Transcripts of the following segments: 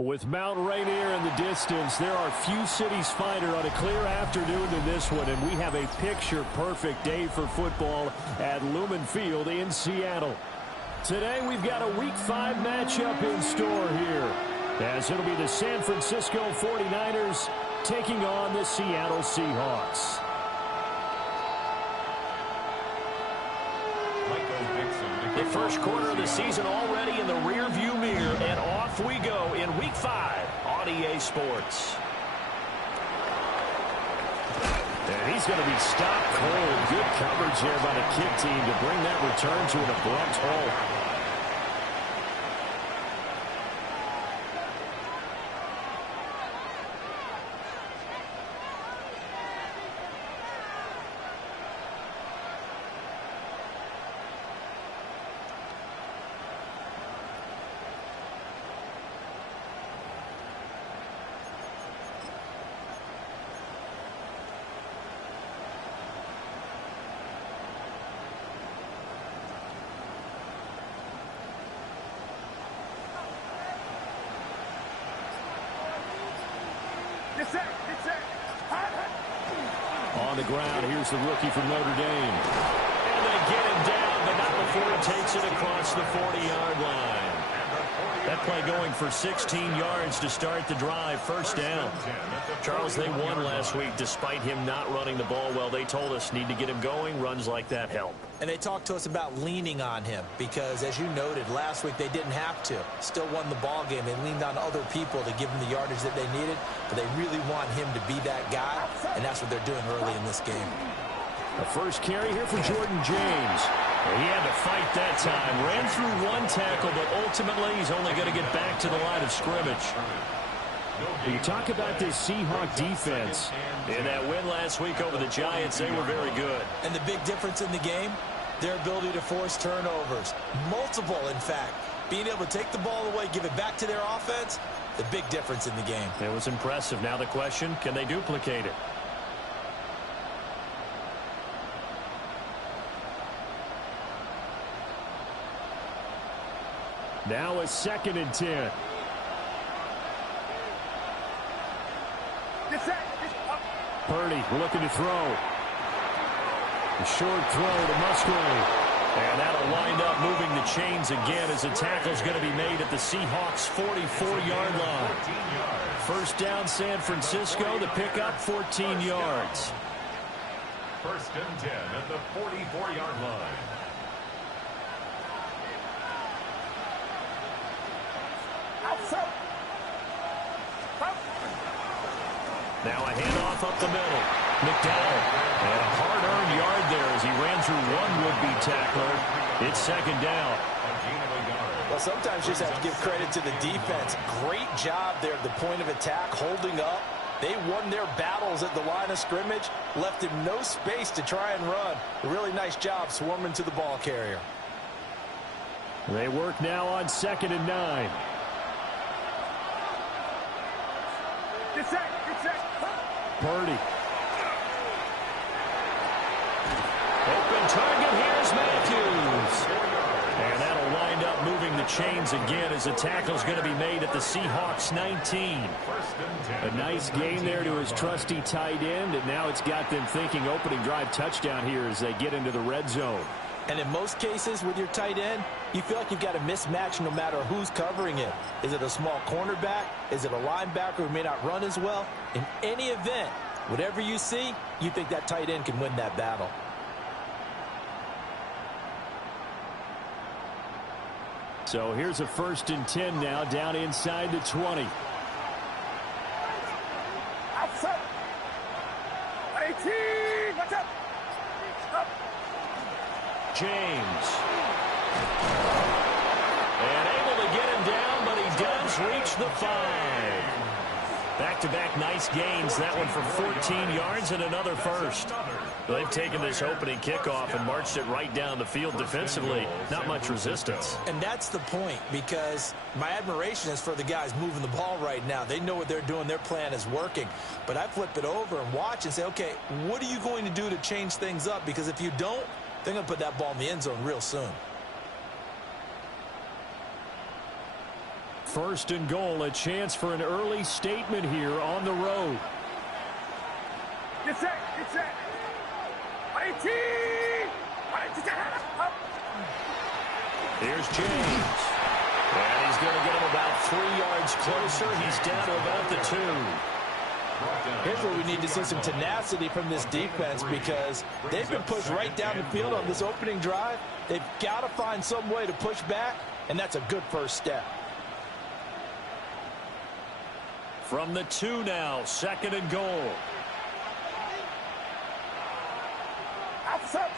With Mount Rainier in the distance, there are few cities finer on a clear afternoon than this one, and we have a picture-perfect day for football at Lumen Field in Seattle. Today, we've got a Week 5 matchup in store here, as it'll be the San Francisco 49ers taking on the Seattle Seahawks. The first quarter of the season already in the rearview mirror, and off we go in Week 5 on EA Sports. And he's going to be stopped cold. Good coverage there by the kick team to bring that return to an abrupt halt. On the ground, here's the rookie from Notre Dame. And they get him down, but not before he takes it across the 40-yard line. That play going for 16 yards to start the drive. First down. Charles, they won last week despite him not running the ball well. They told us need to get him going. Runs like that help. And they talked to us about leaning on him because, as you noted, last week they didn't have to. Still won the ball game. They leaned on other people to give him the yardage that they needed, but they really want him to be that guy, and that's what they're doing early in this game. The first carry here for Jordan James. He had to fight that time. Ran through one tackle, but ultimately he's only going to get back to the line of scrimmage. You talk about this Seahawk defense. In that win last week over the Giants, they were very good. And the big difference in the game, their ability to force turnovers. Multiple, in fact. Being able to take the ball away, give it back to their offense, the big difference in the game. It was impressive. Now the question, can they duplicate it? Now a 2nd and 10. Purdy looking to throw. A short throw to Musgrave. And that'll wind up moving the chains again as the tackle's going to be made at the Seahawks' 44-yard line. First down, San Francisco. The pickup, 14 yards. 1st and 10 at the 44-yard line. Now a handoff up the middle. McDowell. And a hard-earned yard there as he ran through one would-be tackler. It's 2nd down. Well, sometimes you just have to give credit to the defense. Great job there at the point of attack, holding up. They won their battles at the line of scrimmage, left him no space to try and run. A really nice job swarming to the ball carrier. They work now on 2nd and 9. Purdy. Open target, here's Matthews. And that'll wind up moving the chains again as the tackle's going to be made at the Seahawks' 19. A nice gain there to his trusty tight end, and now it's got them thinking opening drive touchdown here as they get into the red zone. And in most cases with your tight end, you feel like you've got a mismatch no matter who's covering it. Is it a small cornerback? Is it a linebacker who may not run as well? In any event, whatever you see, you think that tight end can win that battle. So here's a 1st and 10 now, down inside the 20. Outside. 18. Watch out. James. And able to get him down, but he does reach the 5. Back-to-back nice gains. That one for 14 yards and another first. They've taken this opening kickoff and marched it right down the field defensively. Not much resistance. And that's the point, because my admiration is for the guys moving the ball right now. They know what they're doing. Their plan is working. But I flip it over and watch and say, okay, what are you going to do to change things up? Because if you don't, they're going to put that ball in the end zone real soon. First and goal, a chance for an early statement here on the road. Get set, get set. 18! Here's James. And he's going to get him about 3 yards closer. He's down to about the 2. Here's where we need to see some tenacity from this defense because they've been pushed right down the field on this opening drive. They've got to find some way to push back, and that's a good first step. From the 2 now, second and goal. Outside.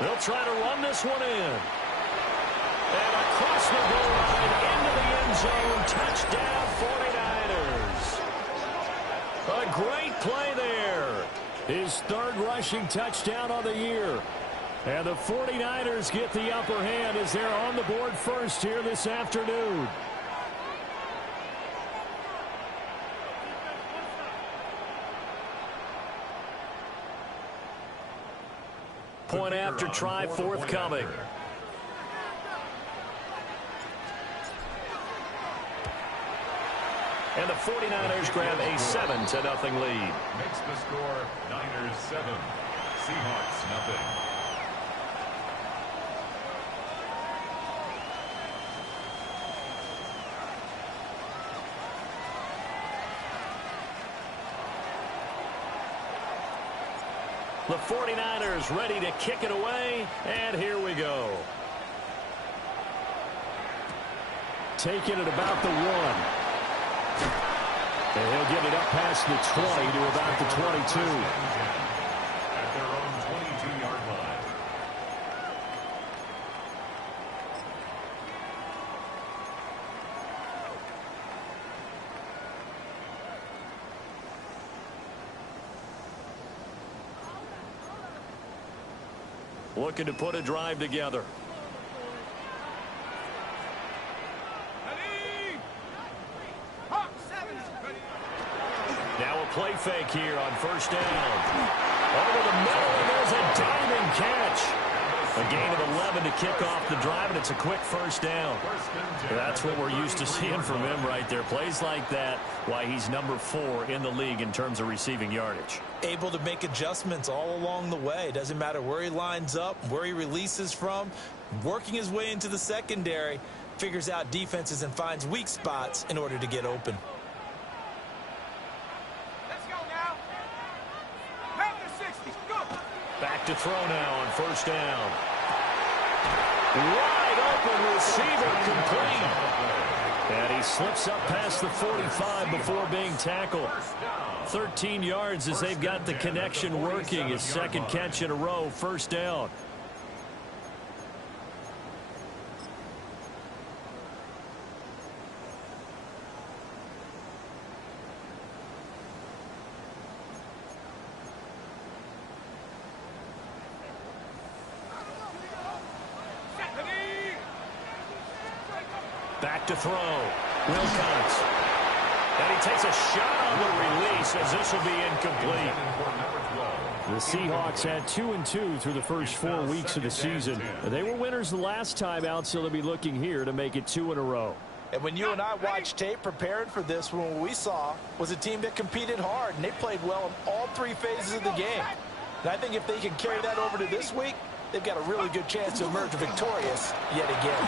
They'll try to run this one in. And across the goal line, into the end zone, touchdown 49ers. A great play there. His third rushing touchdown on the year. And the 49ers get the upper hand as they're on the board first here this afternoon. Point after try forthcoming. And the 49ers grab a 7-0 lead. Makes the score Niners 7, Seahawks nothing. The 49ers ready to kick it away, and here we go. Taking it about the 1. And he'll get it up past the 20 to about the 22. At their own 22-yard line. Looking to put a drive together. Now a play fake here on first down. Over the middle, and there's a diving catch. A gain of 11 to kick off the drive, and it's a quick first down. That's what we're used to seeing from him right there. Plays like that, why he's number 4 in the league in terms of receiving yardage. Able to make adjustments all along the way. Doesn't matter where he lines up, where he releases from. Working his way into the secondary, figures out defenses and finds weak spots in order to get open. Let's go now. Have the 60. Go. Back to throw now on first down. Wide open receiver complete. And he slips up past the 45 before being tackled. 13 yards as they've got the connection working. His second catch in a row, first down. Back to throw. Wilcox. And he takes a shot on the release as this will be incomplete. The Seahawks had 2-2 through the first 4 weeks of the season. They were winners the last time out, so they'll be looking here to make it 2 in a row. And when you and I watched tape preparing for this one, what we saw was a team that competed hard, and they played well in all 3 phases of the game. And I think if they can carry that over to this week, they've got a really good chance to emerge victorious yet again.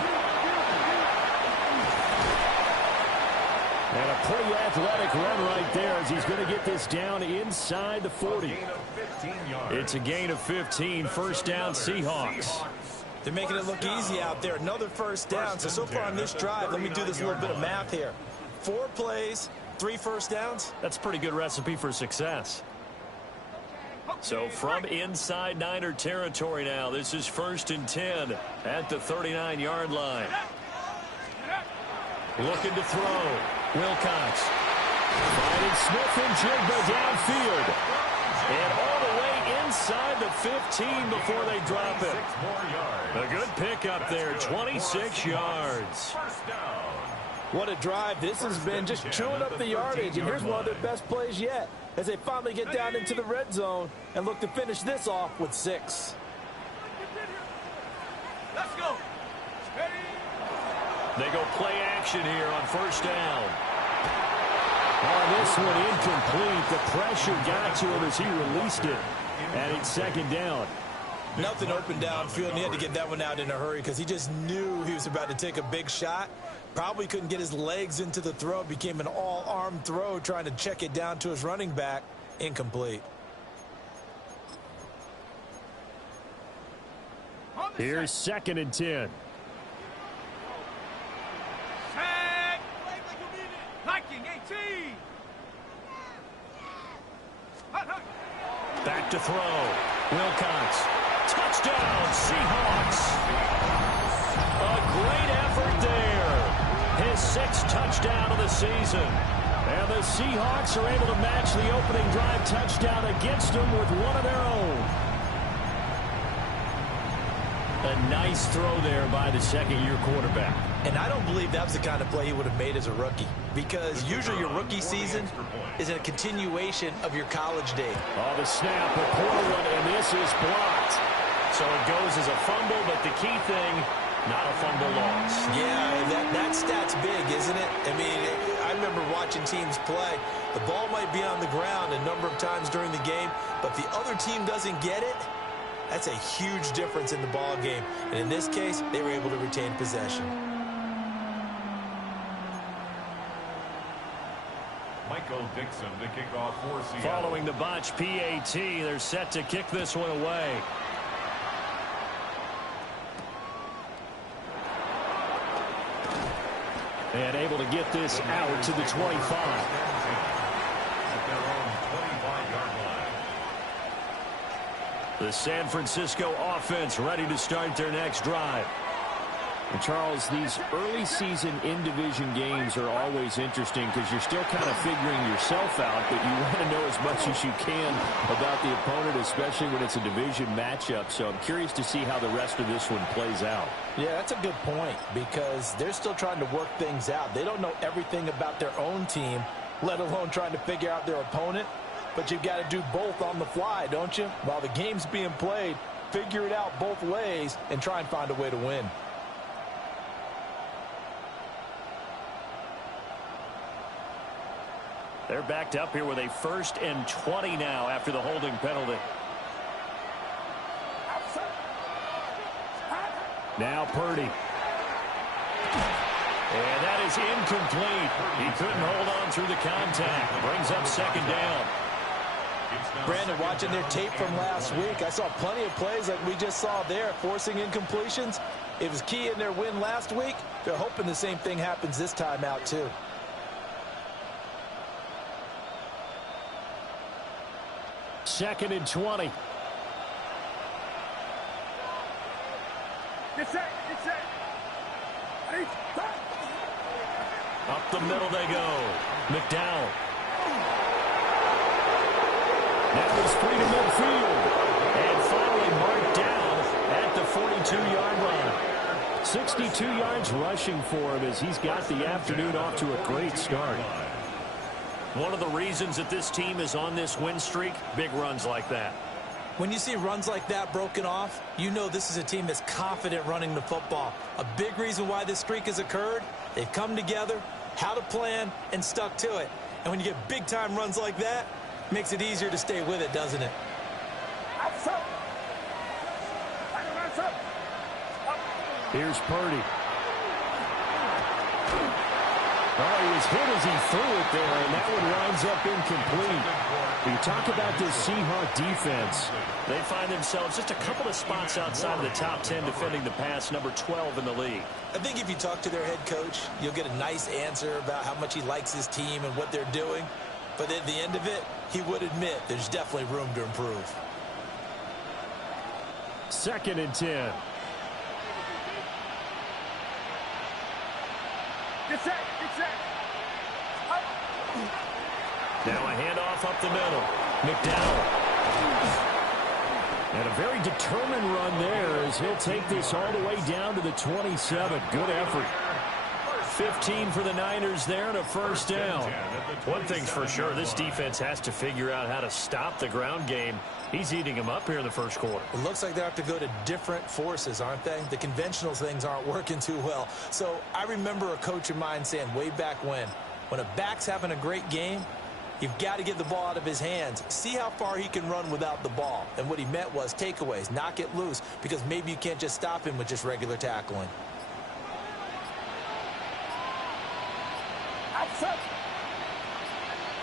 And a pretty athletic run right there as he's going to get this down inside the 40. It's a gain of 15, first down Seahawks. They're making it look easy out there. Another first down. So far on this drive, let me do this little bit of math here. 4 plays, 3 first downs. That's a pretty good recipe for success. So from inside Niner territory now, this is 1st and 10 at the 39-yard line. Looking to throw. Wilcox. Finding Smith and Jigba downfield. And all the way inside the 15 before they drop it. A good pickup there, 26 yards. What a drive this has been, just chewing up the yardage. And here's one of their best plays yet as they finally get down into the red zone and look to finish this off with 6. Let's go. Ready? They go play action here on first down. Oh, this one incomplete. The pressure got to him as he released it. And it's second down. Nothing open downfield, and he had to get that one out in a hurry because he just knew he was about to take a big shot. Probably couldn't get his legs into the throw. Became an all-arm throw trying to check it down to his running back. Incomplete. Here's second and 10. Set. Liking 18. Back to throw. Wilcox. Touchdown, Seahawks. A great effort there. His 6th touchdown of the season. And the Seahawks are able to match the opening drive touchdown against them with one of their own. A nice throw there by the second-year quarterback. And I don't believe that's the kind of play he would have made as a rookie, because usually your rookie season is a continuation of your college day. Oh, the snap, a poor one, and this is blocked. So it goes as a fumble, but the key thing, not a fumble loss. Yeah, that stat's big, isn't it? I mean, I remember watching teams play. The ball might be on the ground a number of times during the game, but the other team doesn't get it. That's a huge difference in the ball game. And in this case, they were able to retain possession. Michael Dixon to kick off for Seattle. Following the botch PAT, they're set to kick this one away. And able to get this out to the 25. At their own 25-yard line. The San Francisco offense ready to start their next drive. And Charles, these early season in-division games are always interesting because you're still kind of figuring yourself out, but you want to know as much as you can about the opponent, especially when it's a division matchup. So I'm curious to see how the rest of this one plays out. Yeah, that's a good point, because they're still trying to work things out. They don't know everything about their own team, let alone trying to figure out their opponent. But you've got to do both on the fly, don't you? While the game's being played, figure it out both ways and try and find a way to win. They're backed up here with a 1st and 20 now after the holding penalty. Now Purdy. And that is incomplete. He couldn't hold on through the contact. Brings up second down. Brandon, watching their tape from last week, I saw plenty of plays like we just saw there, forcing incompletions. It was key in their win last week. They're hoping the same thing happens this time out, too. Second and 20. Get set. Up the middle they go. McDowell. Now he's free to midfield. And finally marked down at the 42-yard line. 62 yards rushing for him as he's got the afternoon off to a great start. One of the reasons that this team is on this win streak, big runs like that. When you see runs like that broken off, you know this is a team that's confident running the football. A big reason why this streak has occurred, they've come together, had a plan, and stuck to it. And when you get big-time runs like that, it makes it easier to stay with it, doesn't it? Here's Purdy. Oh, he was hit as he threw it there, and that one winds up incomplete. You talk about this Seahawks defense. They find themselves just a couple of spots outside of the top 10 defending the pass, number 12 in the league. I think if you talk to their head coach, you'll get a nice answer about how much he likes his team and what they're doing. But at the end of it, he would admit there's definitely room to improve. Second and 10. Get set. Now a handoff up the middle. McDowell. And a very determined run there as he'll take this all the way down to the 27. Good effort. 15 for the Niners there and a first down. One thing's for sure, this defense has to figure out how to stop the ground game. He's eating them up here in the first quarter. It looks like they have to go to different forces, aren't they? The conventional things aren't working too well. So I remember a coach of mine saying way back when a back's having a great game, you've got to get the ball out of his hands. See how far he can run without the ball. And what he meant was takeaways, knock it loose, because maybe you can't just stop him with just regular tackling.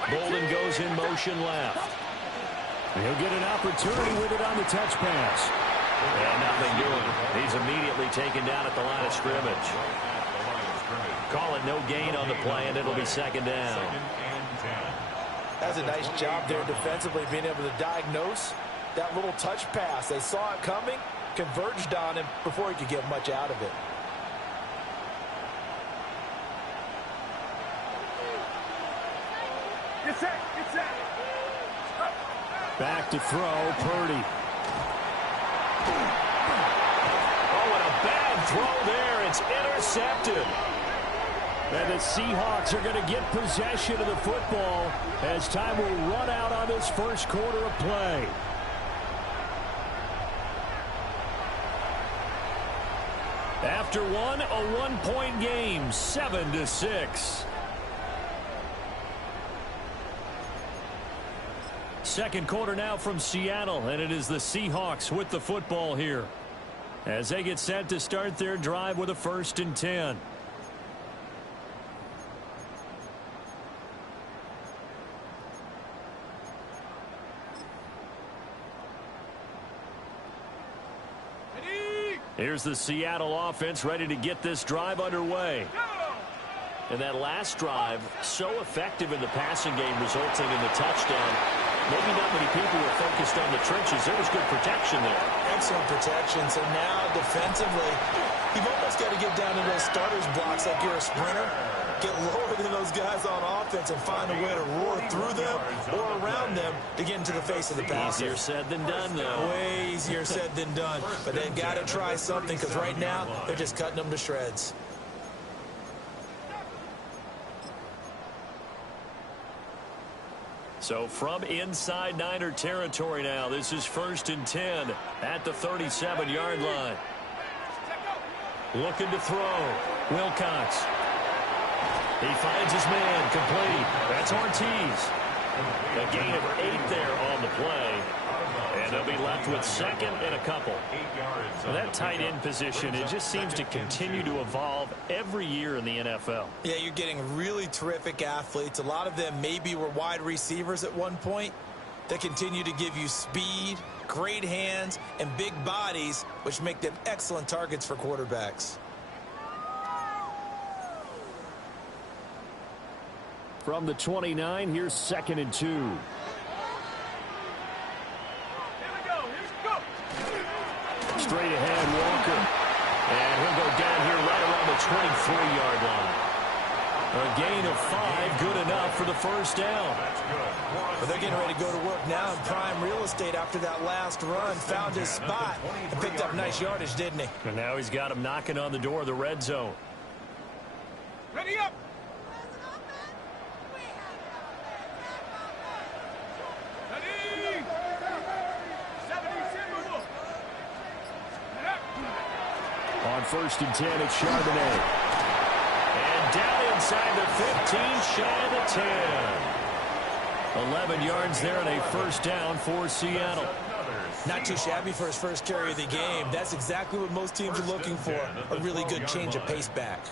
Bolden goes in motion left. He'll get an opportunity with it on the touch pass. And nothing doing. He's immediately taken down at the line of scrimmage. Call it no gain on the play, and it'll be second down. That's a nice job there defensively, being able to diagnose that little touch pass. They saw it coming, converged on him before he could get much out of it. Get set, get set. Back to throw, Purdy. Oh, and a bad throw there. It's intercepted. And the Seahawks are going to get possession of the football as time will run out on this first quarter of play. After one, a one-point game, 7-6. Second quarter now from Seattle, and it is the Seahawks with the football here as they get set to start their drive with a 1st and 10. Here's the Seattle offense ready to get this drive underway. And that last drive, so effective in the passing game, resulting in the touchdown. Maybe not many people were focused on the trenches. There was good protection there. Excellent protection. So now, defensively, you've almost got to get down to those starters blocks like you're a sprinter. Get lower than those guys on offense and find a way to roar through them or around them to get into the face of the passer. Easier said than done, though. Way easier said than done. But they've got to try something, because right now, they're just cutting them to shreds. So from inside Niner territory now, this is 1st and 10 at the 37-yard line. Looking to throw. Wilcox. He finds his man, complete. That's Ortiz. A gain of 8 there on the play. And they'll be left with 2nd and a couple. Well, that tight end position, it just seems to continue to evolve every year in the NFL. Yeah, you're getting really terrific athletes. A lot of them maybe were wide receivers at one point. They continue to give you speed, great hands, and big bodies, which make them excellent targets for quarterbacks. From the 29, here's 2nd and 2. Straight ahead, Walker. And he'll go down here right around the 23-yard line. A gain of 5, good enough for the first down. But they're getting ready to go to work now in prime real estate after that last run. Found his spot and picked up nice yardage, didn't he? And now he's got him knocking on the door of the red zone. Ready up. On 1st and 10, it's Charbonnet. And down inside the 15, shy of the 10. 11 yards there and a first down for Seattle. Not too shabby for his first carry of the game. That's exactly what most teams are looking for. A really good change of pace back.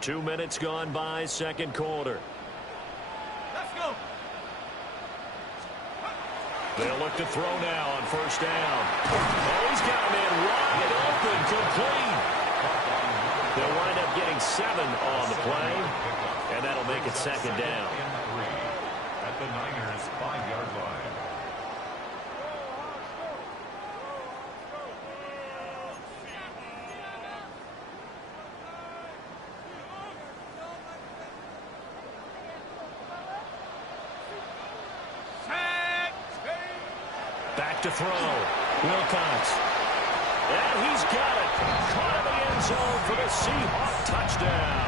2 minutes gone by, second quarter. Let's go. They'll look to throw now on first down. Oh, he's got a man wide open, complete. They'll wind up getting 7 on the play, and that'll make it second down. At the Niners' 5-yard line. Back to throw. Wilcox. And he's got it. Caught in the end zone for the Seahawks touchdown.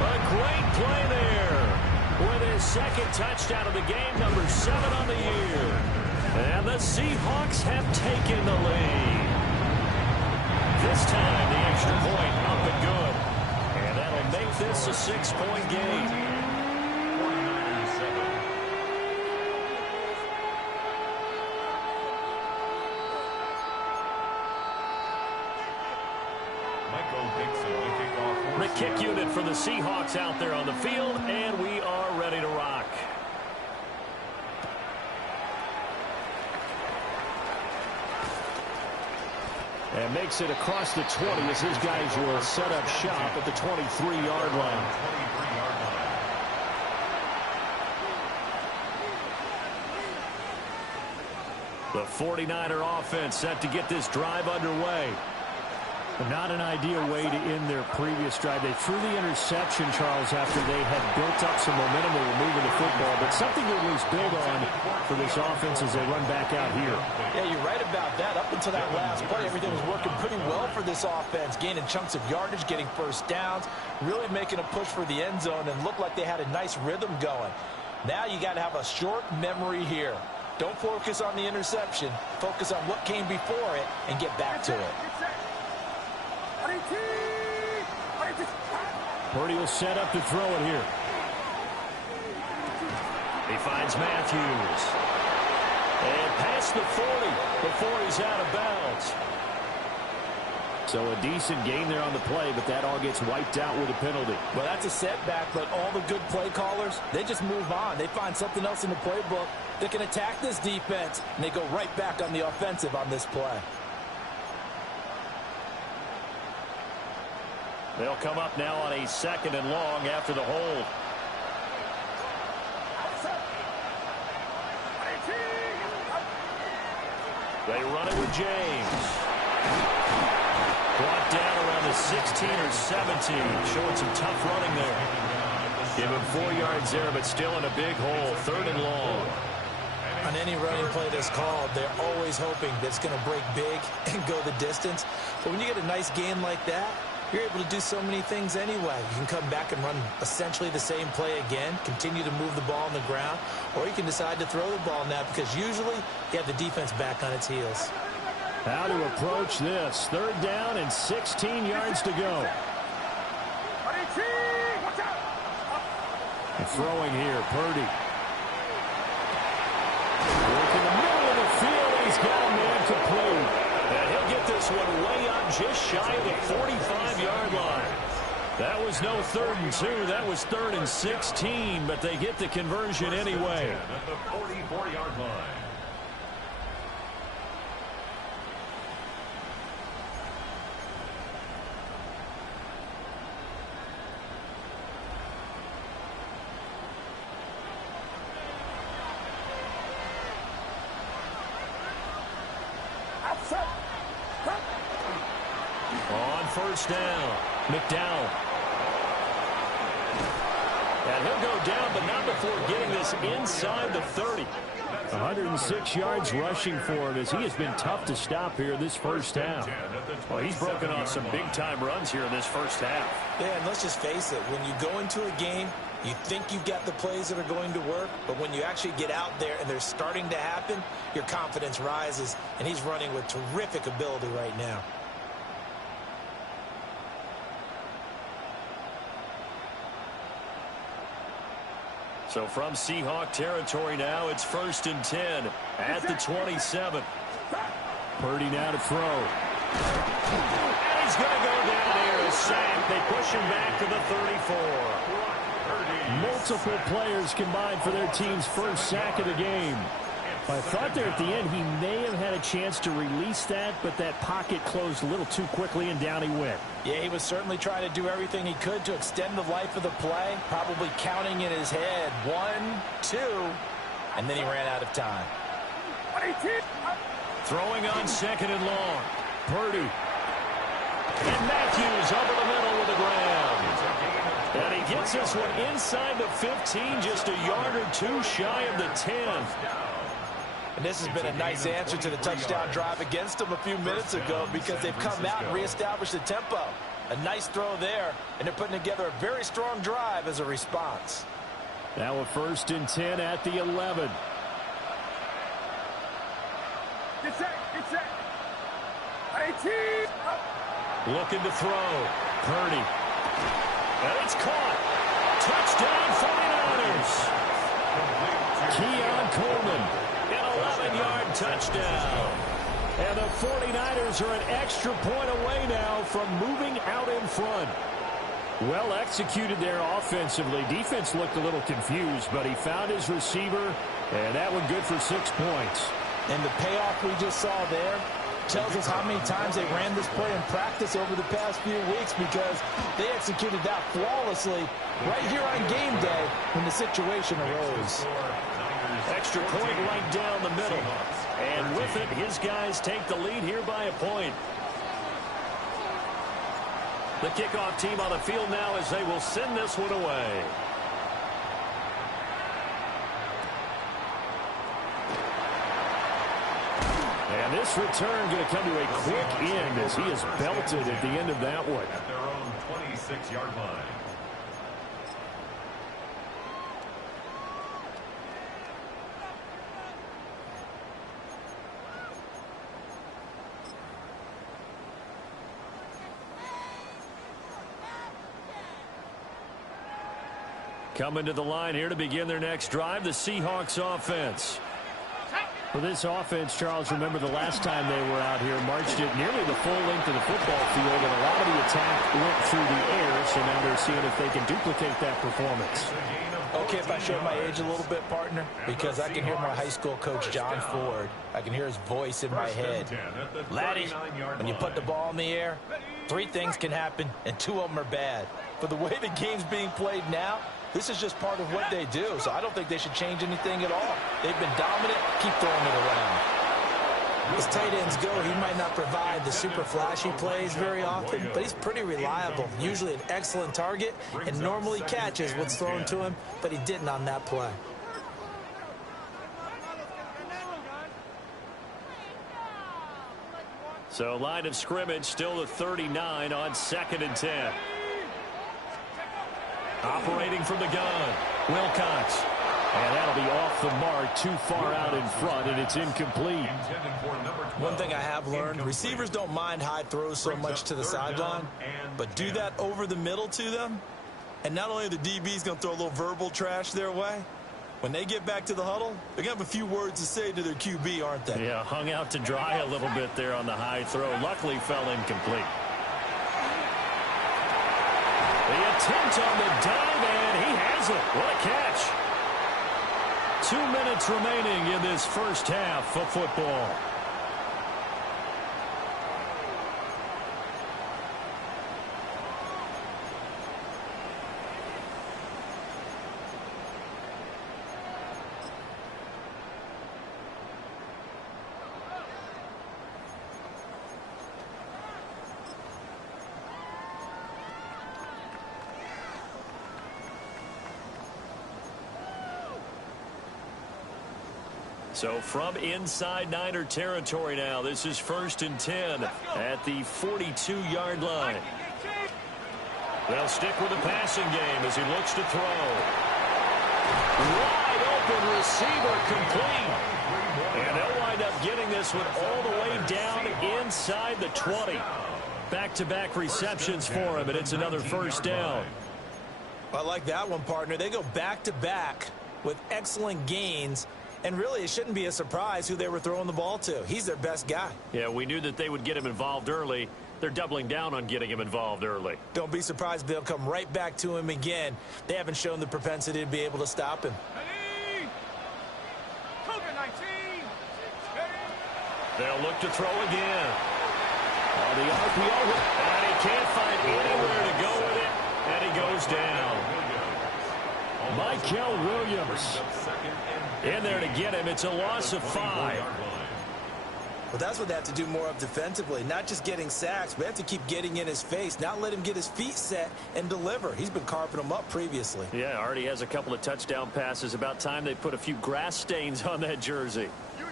A great play there with his second touchdown of the game, number 7 on the year. And the Seahawks have taken the lead. This time, the extra point up and good. And that'll make this a 6-point game. The kick unit for the Seahawks out there on the field, and we are ready to rock. And makes it across the 20 as his guys will set up shop at the 23-yard line. The 49er offense set to get this drive underway. Not an ideal way to end their previous drive. They threw the interception, Charles, after they had built up some momentum. They were moving the football, but something to at least build on for this offense as they run back out here. Yeah, you're right about that. Up until that last play, everything was working pretty well for this offense, gaining chunks of yardage, getting first downs, really making a push for the end zone, and looked like they had a nice rhythm going. Now you got to have a short memory here. Don't focus on the interception. Focus on what came before it and get back to it. Purdy will set up to throw it here. He finds Matthews. And past the 40 before he's out of bounds. So a decent gain there on the play, but that all gets wiped out with a penalty. Well, that's a setback, but all the good play callers, they just move on. They find something else in the playbook that can attack this defense, and they go right back on the offensive on this play. They'll come up now on a 2nd and long after the hold. They run it with James. Brought down around the 16 or 17. Showing some tough running there. Give him 4 yards there, but still in a big hole. 3rd and long. On any running play that's called, they're always hoping that it's going to break big and go the distance. But when you get a nice gain like that, you're able to do so many things anyway. You can come back and run essentially the same play again, continue to move the ball on the ground, or you can decide to throw the ball now because usually you have the defense back on its heels. How to approach this. 3rd down and 16 yards to go. And throwing here, Purdy. Work in the middle of the field, and he's got a man complete. And he'll get this one way up just shy of the 45-yard line. That was no 3rd and 2. That was 3rd and 16, but they get the conversion anyway. At the 44-yard line. On 1st down, McDowell. And he'll go down, but not before getting this inside the 30. 106 yards rushing for him as he has been tough to stop here this first half. Well, he's broken off some big-time runs here in this first half. Yeah, and let's just face it. When you go into a game, you think you've got the plays that are going to work, but when you actually get out there and they're starting to happen, your confidence rises, and he's running with terrific ability right now. So from Seahawk territory now, it's 1st and 10 at the 27. Purdy now to throw. And he's going to go down here, a sack. They push him back to the 34. Multiple players combined for their team's first sack of the game. I thought there at the end he may have had a chance to release that, but that pocket closed a little too quickly, and down he went. Yeah, he was certainly trying to do everything he could to extend the life of the play, probably counting in his head 1, 2, and then he ran out of time. Throwing on 2nd and long. Purdy. And Matthews over the middle with the ground. And he gets this one inside the 15, just a yard or 2 shy of the 10. And this has been a nice answer to the touchdown drive against them a few minutes ago because they've come out and reestablished the tempo. A nice throw there, and they're putting together a very strong drive as a response. Now a 1st and 10 at the 11. Get set, get set. 18. Looking to throw. Purdy. And it's caught. Touchdown 49ers. Keon Coleman. An 11-yard touchdown. And the 49ers are an extra point away now from moving out in front. Well executed there offensively. Defense looked a little confused, but he found his receiver, and that one good for 6 points. And the payoff we just saw there tells us how many times they ran this play in practice over the past few weeks, because they executed that flawlessly right here on game day when the situation arose. Extra point right down the middle. And with it, his guys take the lead here by a point. The kickoff team on the field now as they will send this one away. And this return going to come to a quick end as he is belted at the end of that one. At their own 26-yard line. Coming to the line here to begin their next drive, the Seahawks offense. For this offense, Charles, remember the last time they were out here, marched it nearly the full length of the football field, and a lot of the attack went through the air, so now they're seeing if they can duplicate that performance. Okay, if I show my age a little bit, partner, because I can hear my high school coach, John Ford. I can hear his voice in my head. Laddie, when you put the ball in the air, 3 things can happen, and 2 of them are bad. But the way the game's being played now, this is just part of what they do, so I don't think they should change anything at all. They've been dominant. Keep throwing it around. As tight ends go, he might not provide the super flashy plays very often, but he's pretty reliable. Usually an excellent target, and normally catches what's thrown to him, but he didn't on that play. So line of scrimmage still at 39 on 2nd and 10. Operating from the gun, Wilcox. And that'll be off the mark, too far out in front, and it's incomplete. One thing I have learned, receivers don't mind high throws so much to the sideline, but do that over the middle to them, and not only are the DBs going to throw a little verbal trash their way, when they get back to the huddle, they're going to have a few words to say to their QB, aren't they? Yeah, hung out to dry a little bit there on the high throw. Luckily fell incomplete. The attempt on the dive, and he has it. What a catch. 2 minutes remaining in this first half of football. So from inside Niner territory now, this is 1st and 10 at the 42-yard line. They'll stick with the passing game as he looks to throw. Wide open receiver complete. And they'll wind up getting this one all the way down inside the 20. Back-to-back receptions for him, and it's another 1st down. I like that one, partner. They go back-to-back with excellent gains. And really, it shouldn't be a surprise who they were throwing the ball to. He's their best guy. Yeah, we knew that they would get him involved early. They're doubling down on getting him involved early. Don't be surprised they'll come right back to him again. They haven't shown the propensity to be able to stop him. They'll look to throw again. On the RPO, and he can't find anywhere to go with it, and he goes down. Michael Williams in there to get him. It's a loss of 5. Well, that's what they have to do more of defensively, not just getting sacks, but they have to keep getting in his face, not let him get his feet set and deliver. He's been carving them up previously. Yeah, already has a couple of touchdown passes. About time they put a few grass stains on that jersey.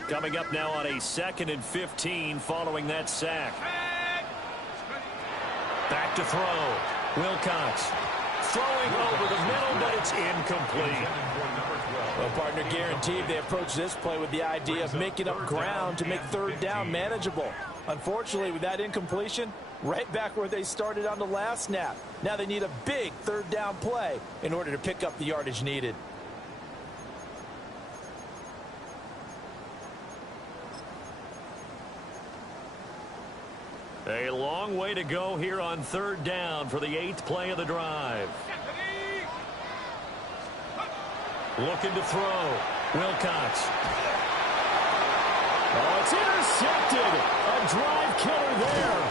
Coming up now on a 2nd and 15 following that sack. Back to throw. Wilcox throwing over the middle, but it's incomplete. Well, partner, guaranteed they approach this play with the idea of making up ground to make third down manageable. Unfortunately, with that incompletion, right back where they started on the last snap. Now they need a big third down play in order to pick up the yardage needed. A long way to go here on third down for the 8th play of the drive. Looking to throw. Wilcox. Oh, it's intercepted. A drive killer there.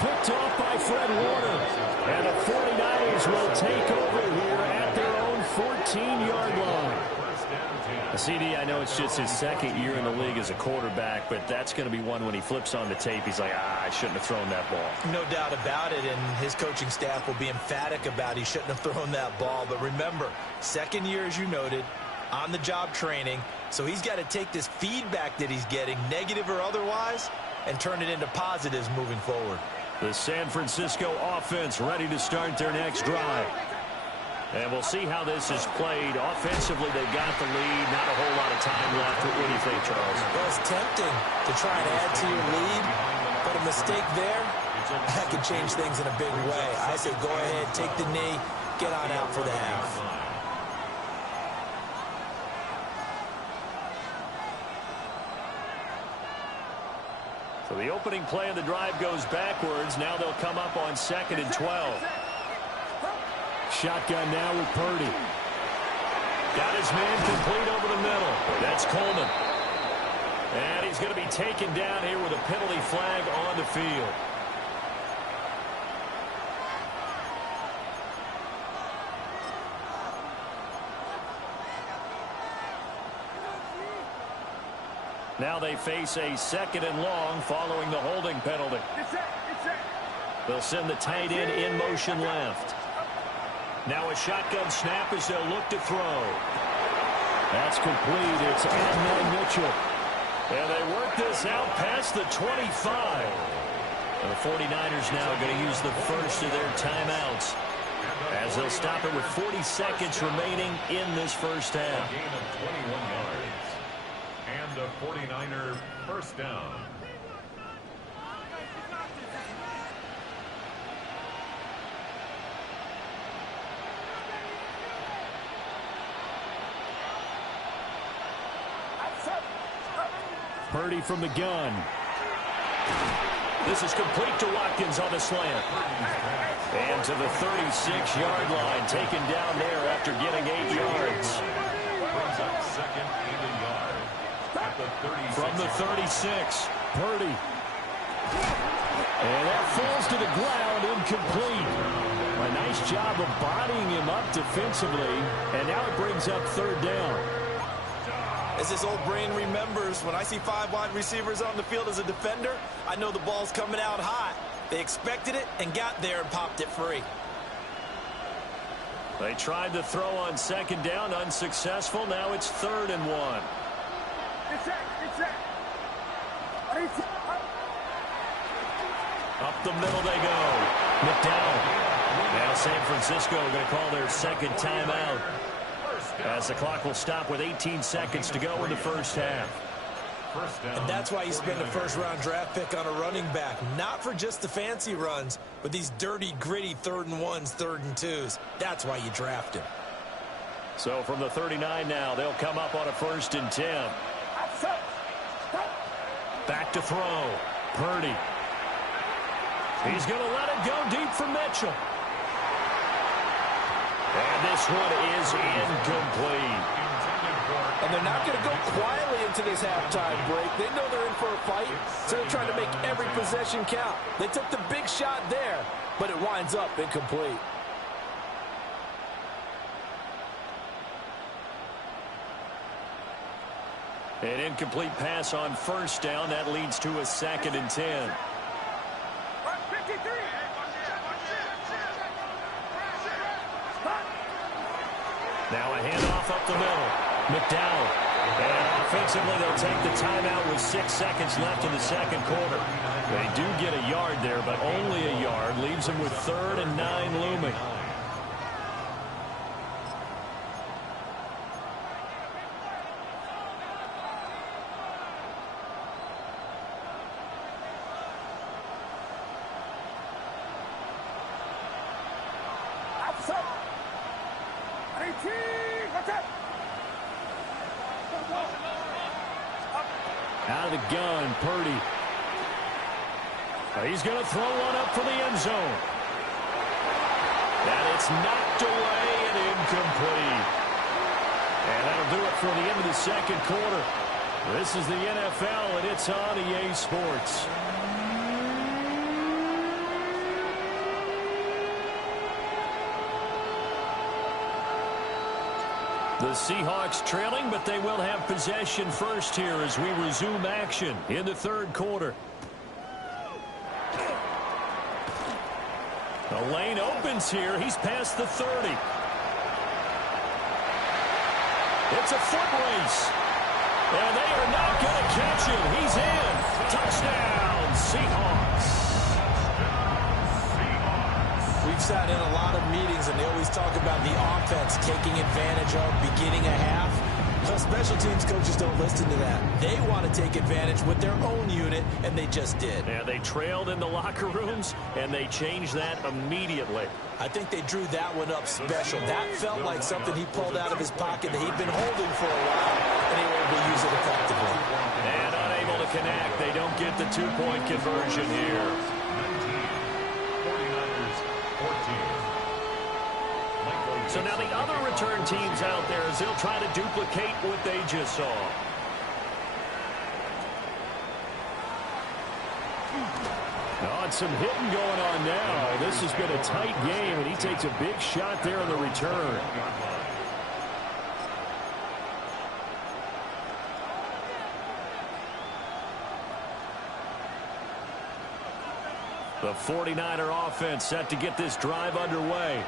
Picked off by Fred Warner. And the 49ers will take over here at their own 14-yard line. CD, I know it's just his second year in the league as a quarterback, but that's going to be one when he flips on the tape. He's like, I shouldn't have thrown that ball. No doubt about it, and his coaching staff will be emphatic about he shouldn't have thrown that ball. But remember, second year, as you noted, on-the-job training, so he's got to take this feedback that he's getting, negative or otherwise, and turn it into positives moving forward. The San Francisco offense ready to start their next drive. And we'll see how this is played. Offensively, they've got the lead. Not a whole lot of time left. What do you think, Charles? Well, it's tempting to try and add to your lead, but a mistake there, that can change things in a big way. I say go ahead, take the knee, get on out for the half. So the opening play of the drive goes backwards. Now they'll come up on 2nd and 12. Shotgun now with Purdy. Got his man complete over the middle. That's Coleman. And he's going to be taken down here with a penalty flag on the field. Now they face a 2nd and long following the holding penalty. They'll send the tight end in motion left. Now a shotgun snap as they'll look to throw. That's complete. It's Adnan Mitchell. And they work this out past the 25. And the 49ers now going to use the first of their timeouts as they'll stop it with 40 seconds remaining in this first half. Gain of 21 yards. And a 49er first down. Purdy from the gun. This is complete to Watkins on the slant. And to the 36-yard line, taken down there after getting 8 yards. Brings up second and a yard. At the 36. From the 36, Purdy. And that falls to the ground, incomplete. A nice job of bodying him up defensively. And now it brings up third down. As this old brain remembers, when I see 5 wide receivers on the field as a defender, I know the ball's coming out hot. They expected it and got there and popped it free. they tried to throw on 2nd down, unsuccessful. Now it's 3rd and 1. Up the middle they go. McDowell. Now San Francisco going to call their 2nd timeout, as the clock will stop with 18 seconds to go in the first half. And that's why you spend a first-round draft pick on a running back. Not for just the fancy runs, but these dirty, gritty 3rd and 1s, 3rd and 2s. That's why you draft him. So from the 39 now, they'll come up on a 1st and 10. Back to throw. Purdy. He's going to let it go deep for Mitchell. And this one is incomplete. And they're not going to go quietly into this halftime break. They know they're in for a fight, so they're trying to make every possession count. They took the big shot there, but it winds up incomplete. An incomplete pass on 1st down. That leads to a 2nd and 10. Now a handoff up the middle. McDowell And offensively, they'll take the timeout with 6 seconds left in the second quarter. They do get a yard there, but only a yard. Leaves them with 3rd and 9 looming. Out of the gun, Purdy. He's going to throw one up for the end zone. And it's knocked away and incomplete. And that'll do it for the end of the second quarter. This is the NFL, and it's on EA Sports. The Seahawks trailing, but they will have possession first here as we resume action in the third quarter. The lane opens here. He's past the 30. It's a foot race. And they are not going to catch him. He's in. Touchdown, Seahawks. We've sat in a lot of meetings, and they always talk about the offense taking advantage of beginning a half. But special teams coaches don't listen to that. They want to take advantage with their own unit, and they just did. Yeah, they trailed in the locker rooms, and they changed that immediately. I think they drew that one up special. That felt like something he pulled out of his pocket that he'd been holding for a while, and they were able to use it effectively. And unable to connect. They don't get the two-point conversion here. So now the other return teams out there as they'll try to duplicate what they just saw. Oh, and some hitting going on now. This has been a tight game, and he takes a big shot there on the return. The 49er offense set to get this drive underway.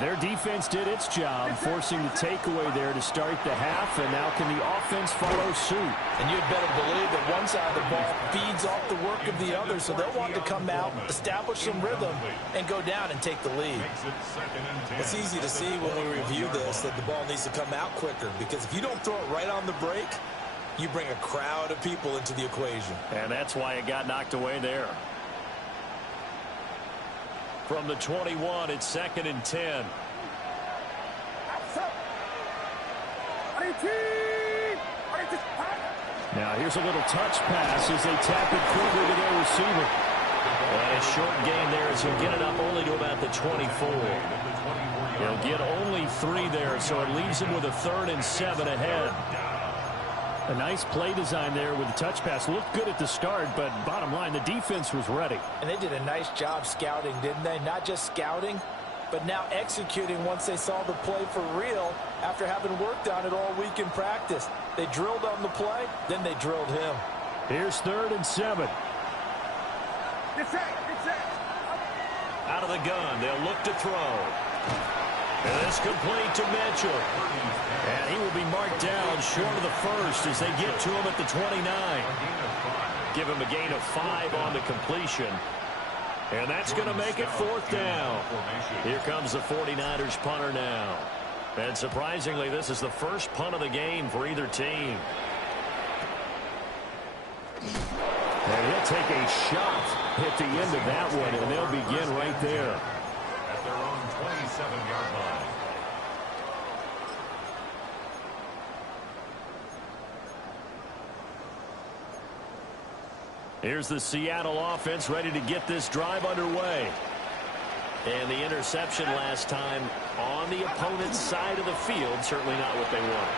Their defense did its job, forcing the takeaway there to start the half, and now can the offense follow suit? And you'd better believe that one side of the ball feeds off the work of the other, so they'll want to come out, establish some rhythm, and go down and take the lead. It's easy to see when we review this that the ball needs to come out quicker, because if you don't throw it right on the break, you bring a crowd of people into the equation. And that's why it got knocked away there. From the 21, it's 2nd and 10. Now here's a little touch pass as they tap it quickly to their receiver. And a short gain there as he'll get it up only to about the 24. He'll get only 3 there, so it leaves him with a 3rd and 7 ahead. A nice play design there with the touch pass. Looked good at the start, but bottom line, the defense was ready. And they did a nice job scouting, didn't they? Not just scouting, but now executing once they saw the play for real after having worked on it all week in practice. They drilled on the play, then they drilled him. Here's 3rd and 7. Out of the gun, they'll look to throw. And it's complete to Mitchell. And he will be marked down short of the first as they get to him at the 29. Give him a gain of 5 on the completion. And that's going to make it 4th down. Here comes the 49ers punter now. And surprisingly, this is the first punt of the game for either team. And he'll take a shot at the end of that one, and they'll begin right there. At their own 27-yard line. Here's the Seattle offense ready to get this drive underway. And the interception last time on the opponent's side of the field, certainly not what they wanted.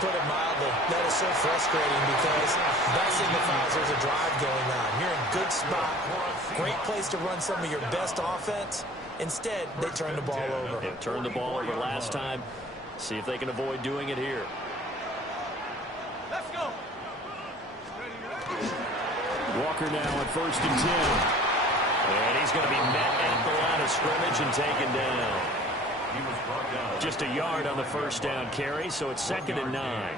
Put it mildly, that is so frustrating because that signifies there's a drive going on. You're in a good spot, great place to run some of your best offense. Instead, they turn the ball over. They turned the ball over last time. See if they can avoid doing it here. Let's go. Walker now at 1st and 10. And he's going to be met at the line of scrimmage and taken down. Just a yard on the first down carry, so it's 2nd and 9.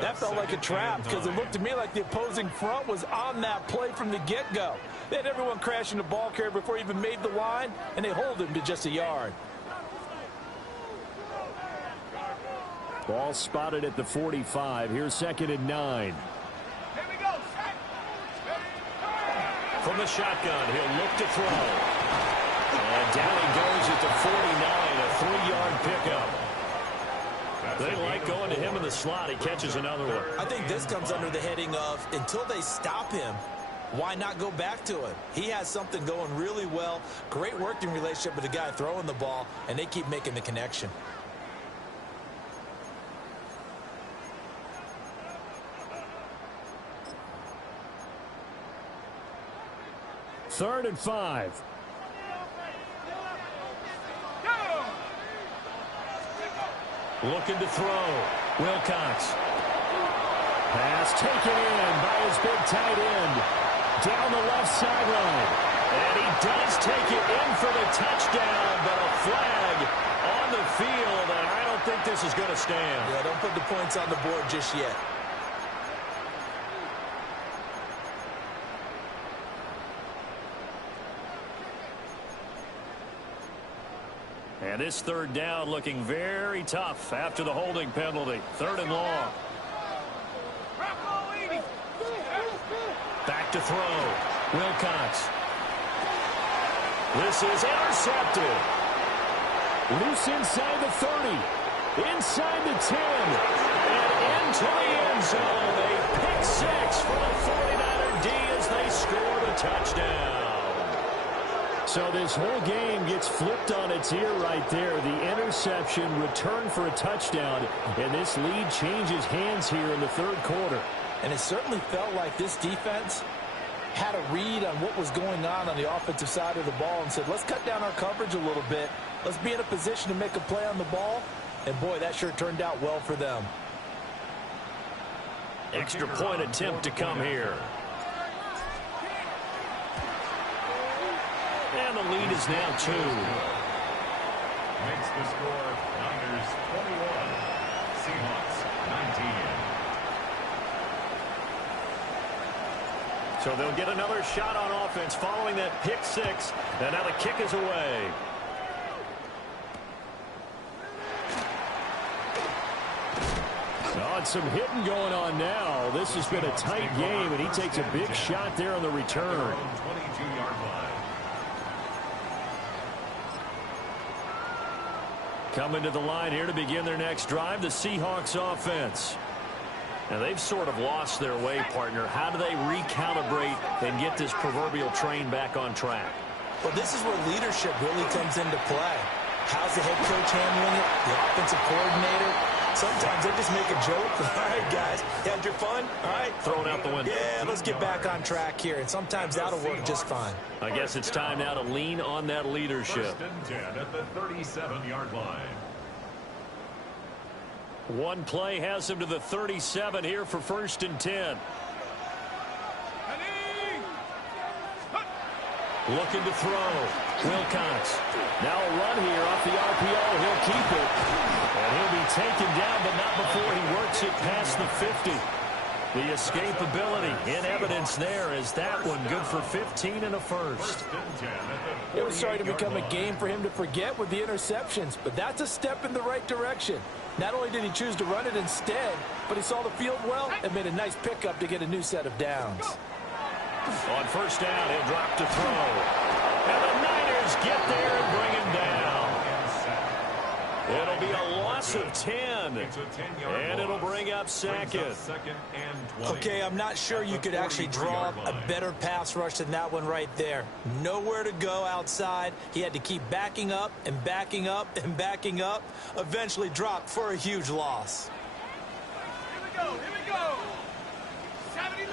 That felt like a trap because it looked to me like the opposing front was on that play from the get-go. They had everyone crashing the ball carrier before he even made the line, and they hold him to just a yard. Ball spotted at the 45. Here's 2nd and 9. Here we go. From the shotgun, he'll look to throw. And down he goes at the 49, a 3-yard pickup. They like going to him in the slot. He catches another one. I think this comes under the heading of until they stop him, why not go back to him? He has something going really well. Great working relationship with the guy throwing the ball, and they keep making the connection. Third and 5. Looking to throw. Wilcox. Pass taken in by his big tight end. Down the left sideline. And he does take it in for the touchdown, but a flag on the field, and I don't think this is going to stand. Yeah, don't put the points on the board just yet. And this 3rd down looking very tough after the holding penalty. 3rd and long. Back to throw. Wilcox. This is intercepted. Loose inside the 30. Inside the 10. And into the end zone. A pick 6 for the 49er D as they score the touchdown. So this whole game gets flipped on its ear right there. The interception, return for a touchdown, and this lead changes hands here in the 3rd quarter. And it certainly felt like this defense had a read on what was going on the offensive side of the ball and said, let's cut down our coverage a little bit. Let's be in a position to make a play on the ball. And, boy, that sure turned out well for them. Extra point attempt to come here. And the lead is now 2. Makes the score Niners 21, Seahawks 19. So they'll get another shot on offense following that pick 6. And now the kick is away. Oh, and some hitting going on now. This has been a tight game, and he takes a big shot there on the return. 22-yard line. Coming to the line here to begin their next drive, the Seahawks offense. Now, they've sort of lost their way, partner. How do they recalibrate and get this proverbial train back on track? Well, this is where leadership really comes into play. How's the head coach handling it? The offensive coordinator? Sometimes they just make a joke. All right, guys, you had your fun? All right. Throw it out the window. Yeah, let's get back on track here. And sometimes that'll work just fine. I guess it's time now to lean on that leadership. 1st and 10 at the 37-yard line. One play has him to the 37 here for 1st and 10. Looking to throw. Wilcox. Now a run here off the RPO. He'll keep it. And he'll be taken down, but not before he works it past the 50. The escapability in evidence there is that one good for 15 and a first. It was starting to become a game for him to forget with the interceptions, but that's a step in the right direction. Not only did he choose to run it instead, but he saw the field well and made a nice pickup to get a new set of downs. On 1st down, he'll drop to throw. And the Niners get there and bring him down. It'll be a loss of 10. And it'll bring up 2nd. Okay, I'm not sure you could actually draw a better pass rush than that one right there. Nowhere to go outside. He had to keep backing up and backing up and backing up. Eventually dropped for a huge loss. Here we go. Here we go. 70.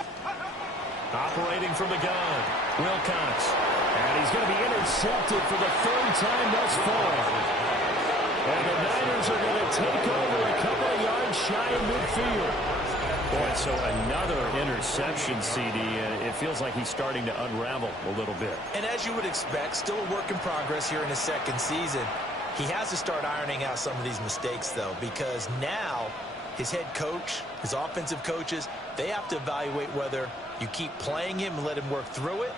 Operating from the gun, Wilcox. And he's going to be intercepted for the 3rd time thus far. And the Niners are going to take over a couple of yards shy of midfield. Boy, so another interception, CD. It feels like he's starting to unravel a little bit. And as you would expect, still a work in progress here in his 2nd season. He has to start ironing out some of these mistakes, though, because now his head coach, his offensive coaches, they have to evaluate whether you keep playing him and let him work through it,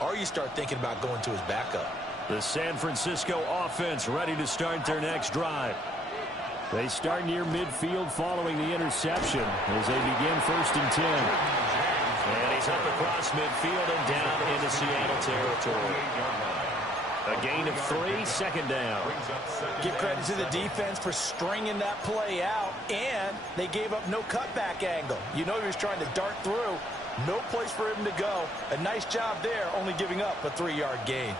or you start thinking about going to his backup. The San Francisco offense ready to start their next drive. They start near midfield following the interception as they begin 1st and 10. And he's up across midfield and down into Seattle territory. A gain of 3, 2nd down. Give credit to the defense for stringing that play out, and they gave up no cutback angle. You know he was trying to dart through. No place for him to go. A nice job there, only giving up a 3-yard gain.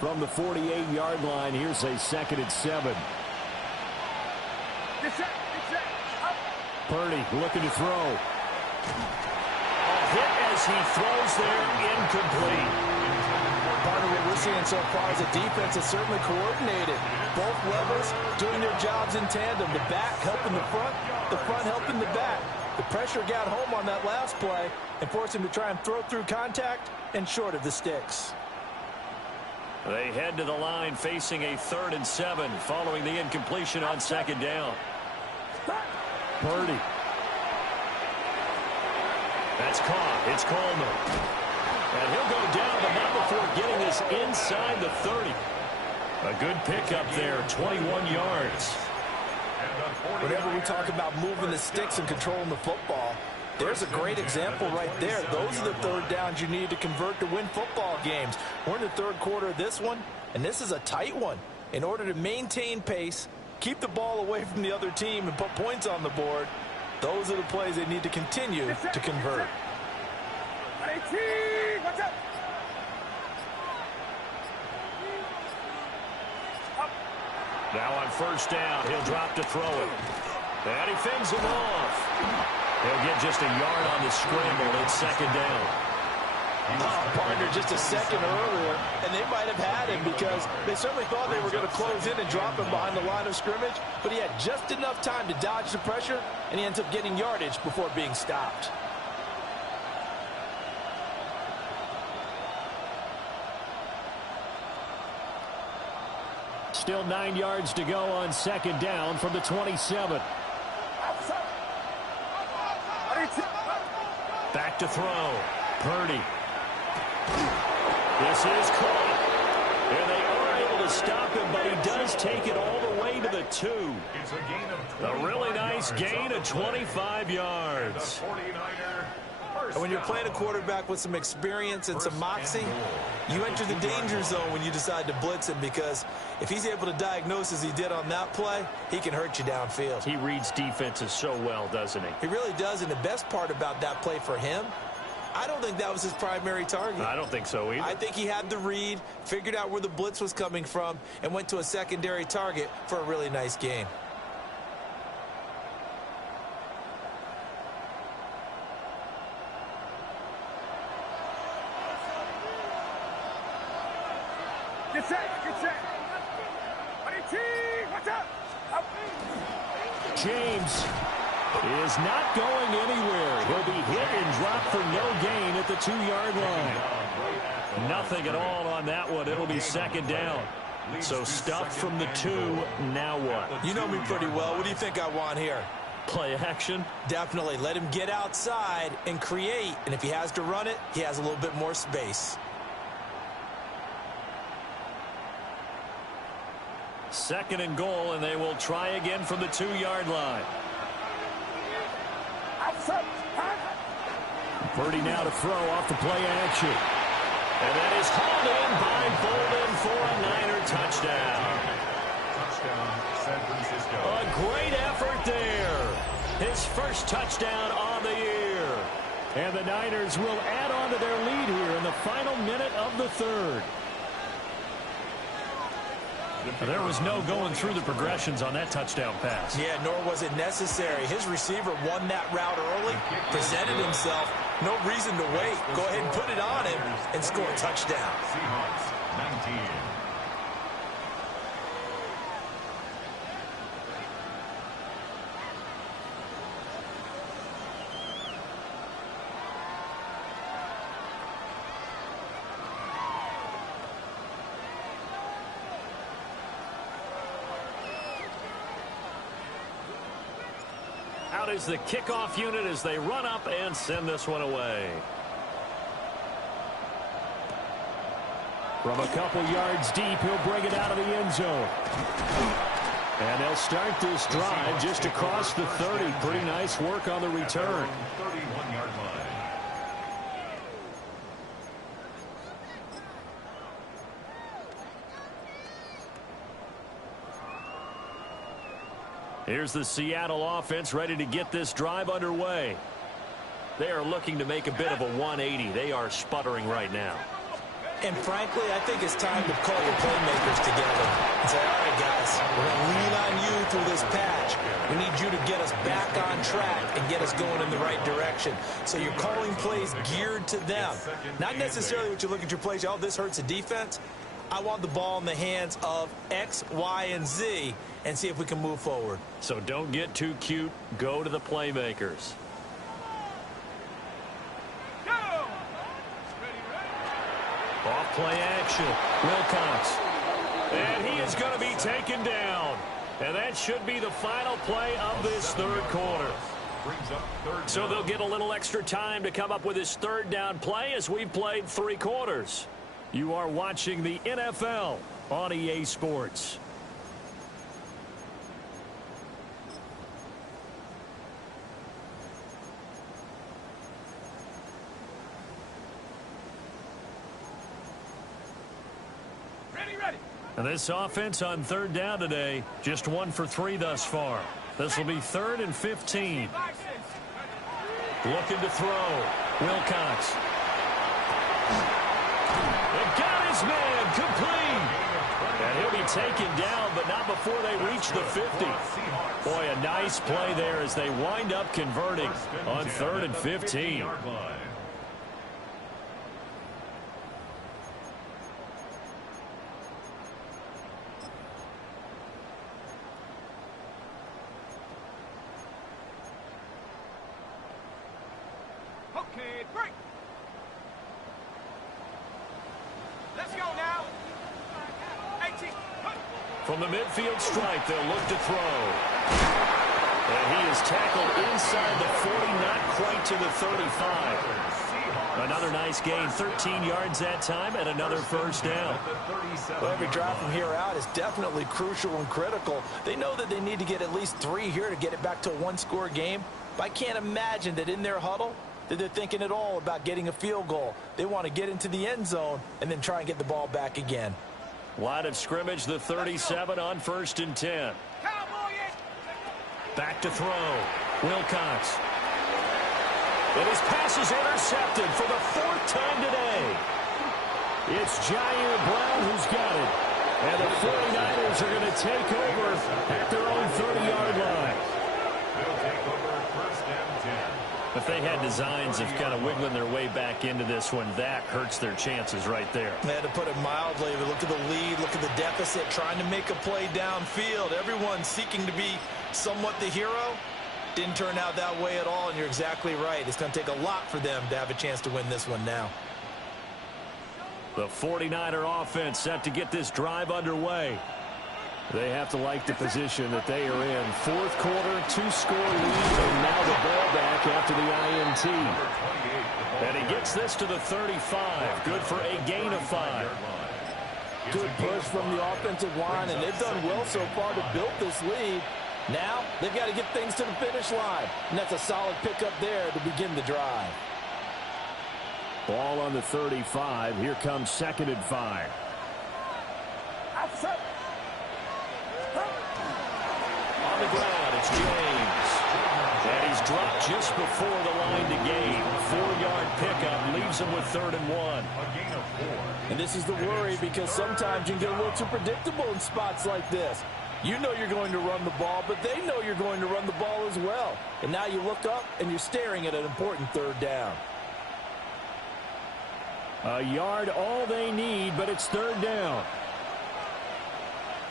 From the 48-yard line, here's a 2nd and 7. Purdy looking to throw. A hit as he throws there, incomplete. Part of what we're seeing so far is the defense is certainly coordinated. Both levels doing their jobs in tandem. The back helping the front helping the back. The pressure got home on that last play and forced him to try and throw through contact and short of the sticks. They head to the line facing a 3rd and 7 following the incompletion on 2nd down. Purdy. That's caught. It's Coleman. And he'll go down, but not before getting this inside the 30. A good pickup there, 21 yards. Whenever we talk about moving the sticks and controlling the football, there's a great example right there. Those are the 3rd downs you need to convert to win football games. We're in the 3rd quarter of this one, and this is a tight one. In order to maintain pace, keep the ball away from the other team, and put points on the board, those are the plays they need to continue to convert. Now on 1st down, he'll drop to throw it. And he fends him off. He'll get just a yard on the scramble. It's 2nd down. Partner just a second earlier, and they might have had him because they certainly thought they were going to close in and drop him behind the line of scrimmage, but he had just enough time to dodge the pressure, and he ends up getting yardage before being stopped. Still 9 yards to go on 2nd down from the 27. Back to throw. Purdy. This is caught. And they are able to stop him, but he does take it all the way to the 2. A really nice gain of 25 yards. And when you're playing a quarterback with some experience and some moxie, you enter the danger zone when you decide to blitz him, because if he's able to diagnose as he did on that play, he can hurt you downfield. He reads defenses so well, doesn't he? He really does, and the best part about that play for him, I don't think that was his primary target. I don't think so either. I think he had the read, figured out where the blitz was coming from, and went to a secondary target for a really nice gain. Get set, get set. Watch out. James is not going anywhere. He'll be hit and dropped for no gain at the 2-yard line. Nothing at all on that one. It'll be 2nd down. So stuffed from the 2. Now what? You know me pretty well. What do you think I want here? Play action? Definitely. Let him get outside and create. And if he has to run it, he has a little bit more space. 2nd and goal, and they will try again from the 2-yard line. Purdy now to throw off the play action. And that is hauled in by Bolden for a Niner touchdown. Touchdown, San Francisco. A great effort there. His first touchdown on the year. And the Niners will add on to their lead here in the final minute of the 3rd. There was no going through the progressions on that touchdown pass. Yeah, nor was it necessary. His receiver won that route early, presented himself. No reason to wait. Go ahead and put it on him and score a touchdown. Seahawks, 19. out is the kickoff unit as they run up and send this one away. From a couple yards deep, he'll bring it out of the end zone. And they'll start this drive just across the 30. Pretty nice work on the return. 31-yard line. Here's the Seattle offense ready to get this drive underway. They are looking to make a bit of a 180. They are sputtering right now. And frankly, I think it's time to call your playmakers together and say, all right, guys, we're going to lean on you through this patch. We need you to get us back on track and get us going in the right direction. So you're calling plays geared to them. Not necessarily what you look at your plays, oh, this hurts the defense. I want the ball in the hands of X, Y, and Z and see if we can move forward. So don't get too cute. Go to the playmakers. Off play action. Wilcox. And he is going to be taken down. And that should be the final play of this third quarter. So they'll get a little extra time to come up with his third down play as we've played 3 quarters. You are watching the NFL on EA Sports. And this offense on third down today, just 1 for 3 thus far. This will be 3rd and 15. Looking to throw. Wilcox. They got his man complete. And he'll be taken down, but not before they reach the 50. Boy, a nice play there as they wind up converting on 3rd and 15. Okay, break. Let's go now. 18. From the midfield stripe, they'll look to throw. And he is tackled inside the 40, not quite to the 35. Another nice gain, 13 yards that time, and another first down. Well, every drive from here out is definitely crucial and critical. They know that they need to get at least 3 here to get it back to a 1-score game. But I can't imagine that in their huddle that they're thinking at all about getting a field goal. They want to get into the end zone and then try and get the ball back again. Line of scrimmage, the 37 on 1st and 10. Back to throw. Wilcox. And his pass is intercepted for the 4th time today. It's Jair Brown who's got it. And the 49ers are going to take over at their own 30-yard line. They'll take over 1st and 10. If they had designs of kind of wiggling their way back into this one, that hurts their chances right there. Yeah, to put it mildly, look at the lead, look at the deficit, trying to make a play downfield. Everyone seeking to be somewhat the hero. Didn't turn out that way at all, and you're exactly right. It's going to take a lot for them to have a chance to win this one now. The 49er offense set to get this drive underway. They have to like the position that they are in. 4th quarter, 2-score lead, and now the ball back after the INT. And he gets this to the 35. Good for a gain of 5. Good push from the offensive line, and they've done well so far to build this lead. Now, they've got to get things to the finish line, and that's a solid pickup there to begin the drive. Ball on the 35. Here comes 2nd and 5. On the ground, it's James. And he's dropped just before the line to gain. 4-yard pickup leaves him with 3rd and 1. A gain of 4. And this is the worry because sometimes you can get a little too predictable in spots like this. You know you're going to run the ball, but they know you're going to run the ball as well. And now you look up and you're staring at an important 3rd down. A yard all they need, but it's 3rd down.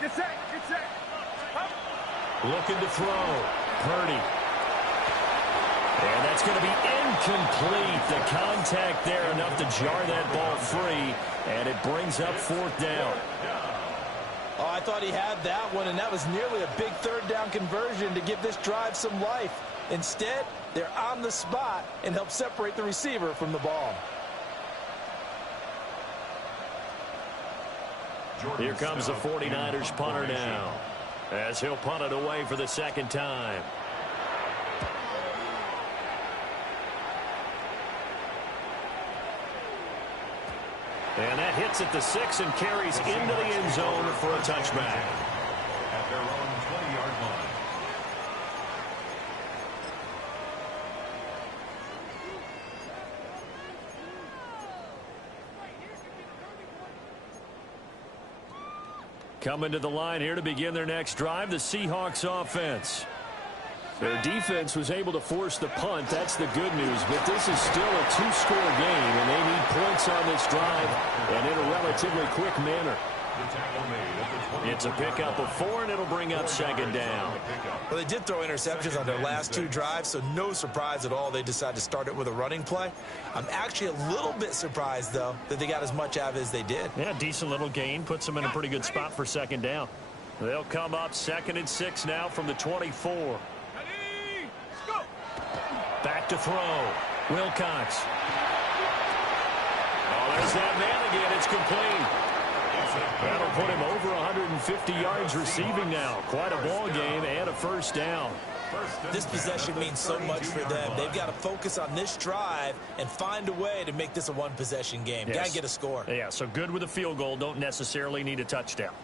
Get set. Looking to throw. Purdy. And that's going to be incomplete. The contact there enough to jar that ball free. And it brings up 4th down. Oh, I thought he had that one, and that was nearly a big 3rd down conversion to give this drive some life. Instead, they're on the spot and help separate the receiver from the ball. Here comes the 49ers punter now, as he'll punt it away for the second time. And that hits at the 6 and carries into the end zone for a touchback. At their own 20-yard line. Coming to the line here to begin their next drive, the Seahawks offense. Their defense was able to force the punt. That's the good news. But this is still a two-score game, and they need points on this drive and in a relatively quick manner. It's a pickup of 4, and it'll bring up second down. Well, they did throw interceptions on their last 2 drives, so no surprise at all they decided to start it with a running play. I'm actually a little bit surprised, though, that they got as much out of it as they did. Yeah, decent little gain. Puts them in a pretty good spot for second down. They'll come up 2nd and 6 now from the 24. Back to throw. Wilcox. Oh, there's that man again. It's complete. That'll put him over 150 yards receiving now. Quite a ball game and a first down. This possession means so much for them. They've got to focus on this drive and find a way to make this a one-possession game. Yes. Got to get a score. Yeah, so good with a field goal. Don't necessarily need a touchdown.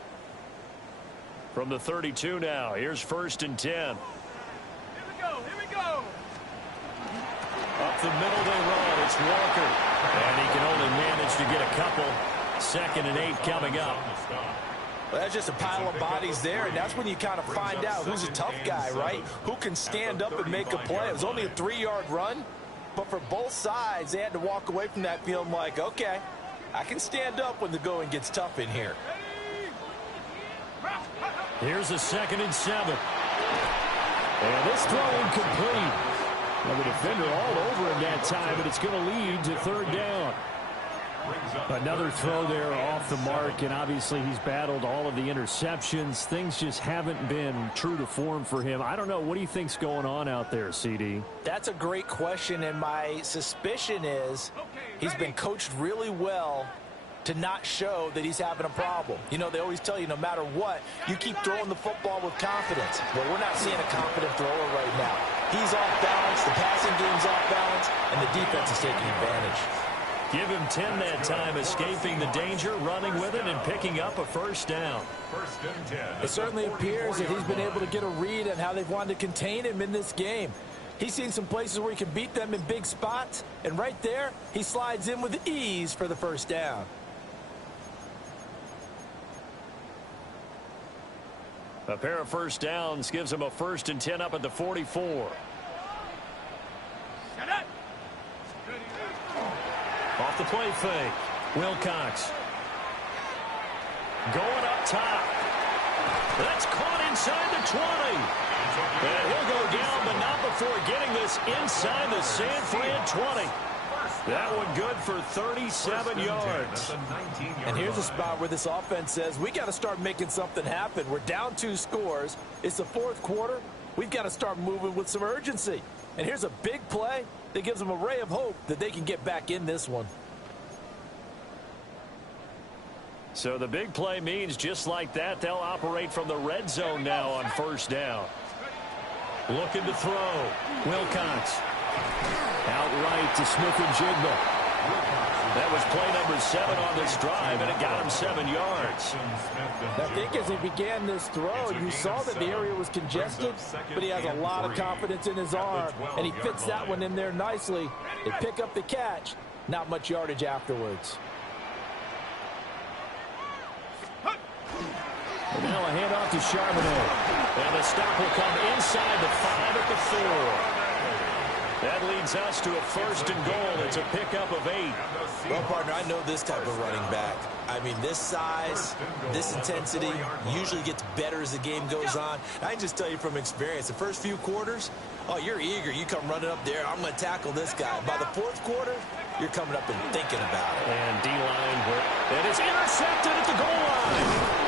From the 32 now, here's 1st and 10. Here we go. Here we go. Up the middle they run. It's Walker. And he can only manage to get a couple. 2nd and 8 coming up. Well, that's just a pile of bodies there, and that's when you kind of find out who's a tough guy, right? Who can stand up and make a play. It was only a 3-yard run, but for both sides, they had to walk away from that feeling like, okay, I can stand up when the going gets tough in here. Here's a 2nd and 7. And this throw incomplete. Well, the defender all over him that time, but it's going to lead to 3rd down. Another throw there off the mark, and obviously he's battled all of the interceptions. Things just haven't been true to form for him. I don't know. What do you think's going on out there, CD? That's a great question, and my suspicion is he's been coached really well to not show that he's having a problem. You know, they always tell you no matter what, you keep throwing the football with confidence. Well, we're not seeing a confident thrower right now. He's off balance, the passing game's off balance, and the defense is taking advantage. Give him 10 that time, escaping the danger, running with it, and picking up a first down. 1st and 10. It certainly appears that he's been able to get a read on how they've wanted to contain him in this game. He's seen some places where he can beat them in big spots, and right there, he slides in with ease for the first down. A pair of first downs gives him a 1st and 10 up at the 44. Off the play fake. Wilcox. Going up top. That's caught inside the 20. And he'll go down, but not before getting this inside the San Fran 20. That one good for 37 yards. And here's a spot where this offense says, we got to start making something happen. We're down 2 scores. It's the 4th quarter. We've got to start moving with some urgency. And here's a big play that gives them a ray of hope that they can get back in this one. So the big play means just like that, they'll operate from the red zone now on first down. Looking to throw. Wilcox. Outright to Smith-Njigba. That was play number 7 on this drive, and it got him 7 yards. I think as he began this throw, you saw that the area was congested, but he has a lot of confidence in his arm, and he fits that one in there nicely. They pick up the catch, not much yardage afterwards. And now a handoff to Charbonnet. And the stop will come inside the 5 at the 4. That leads us to a 1st and goal. It's a pickup of 8. Well, partner, I know this type of running back. I mean, this size, this intensity usually gets better as the game goes on. I can just tell you from experience, the first few quarters, oh, you're eager. You come running up there, I'm going to tackle this guy. By the 4th quarter, you're coming up and thinking about it. And D-line, and it's intercepted at the goal line.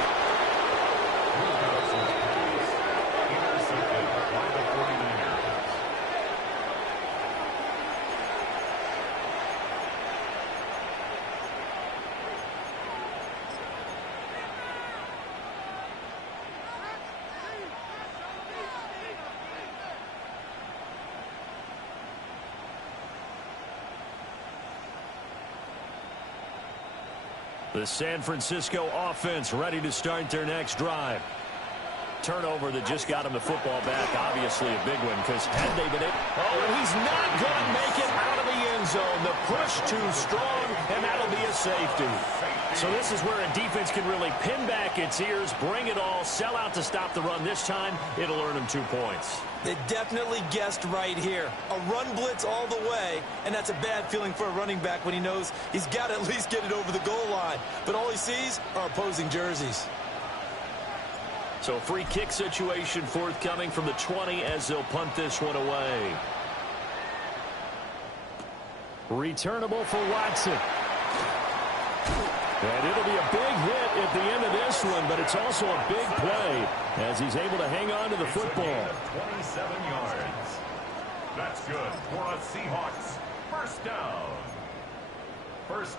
The San Francisco offense ready to start their next drive. Turnover that just got him the football back. Obviously a big one because had they been able... Oh, and he's not going to make it out of the end zone. The push too strong, and that'll be a safety. So this is where a defense can really pin back its ears, bring it all, sell out to stop the run. This time, it'll earn them 2 points. They definitely guessed right here. A run blitz all the way, and that's a bad feeling for a running back when he knows he's got to at least get it over the goal line. But all he sees are opposing jerseys. So free kick situation forthcoming from the 20 as they'll punt this one away. Returnable for Watson. And it'll be a big hit at the end of this one, but it's also a big play as he's able to hang on to the football. 27 yards. That's good for a Seahawks. First down.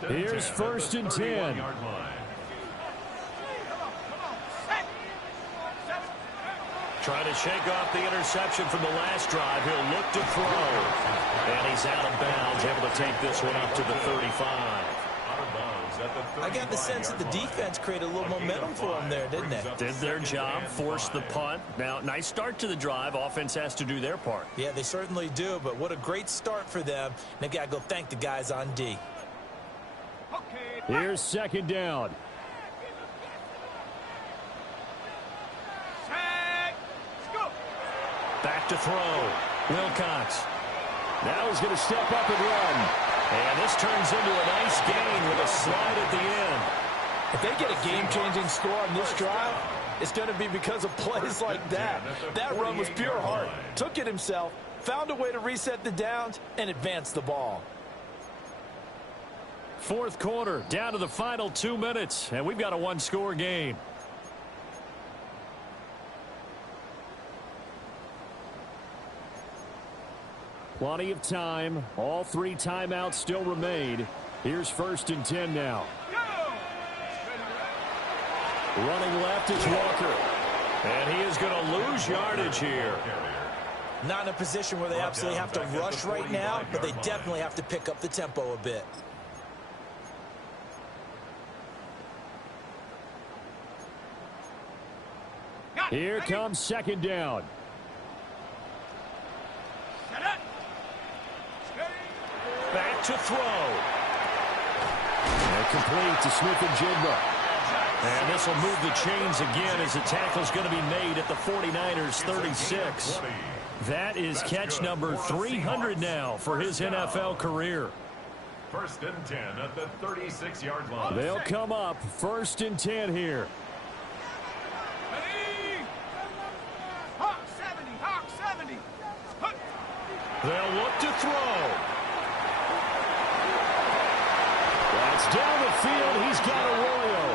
Here's first and 10. Trying to shake off the interception from the last drive. He'll look to throw. And he's out of bounds, able to take this one up to the 35. I got the sense that the defense created a little momentum for them there, didn't they? Did their job, forced the punt. Now, nice start to the drive. Offense has to do their part. Yeah, they certainly do, but what a great start for them. They got to go thank the guys on D. Here's second down. Back to throw. Wilcox. Now he's going to step up and run. And this turns into a nice gain with a slide at the end. If they get a game-changing score on this drive, it's going to be because of plays like that. That run was pure heart. Took it himself, found a way to reset the downs, and advance the ball. Fourth quarter, down to the final 2 minutes, and we've got a one-score game. Plenty of time. All 3 timeouts still remain. Here's first and 10 now. Running left is Walker. And he is going to lose yardage here. Not in a position where they absolutely have to rush right now, but they definitely have to pick up the tempo a bit. Here comes second down. Back to throw. And complete to Smith-Njigba. And this will move the chains again as the tackle's going to be made at the 49ers 36. That is catch number 300 now for his NFL career. First and 10 at the 36-yard line. They'll come up first and 10 here. Hawk 70, Hawk 70. They'll look to throw. That's down the field. He's got Arroyo.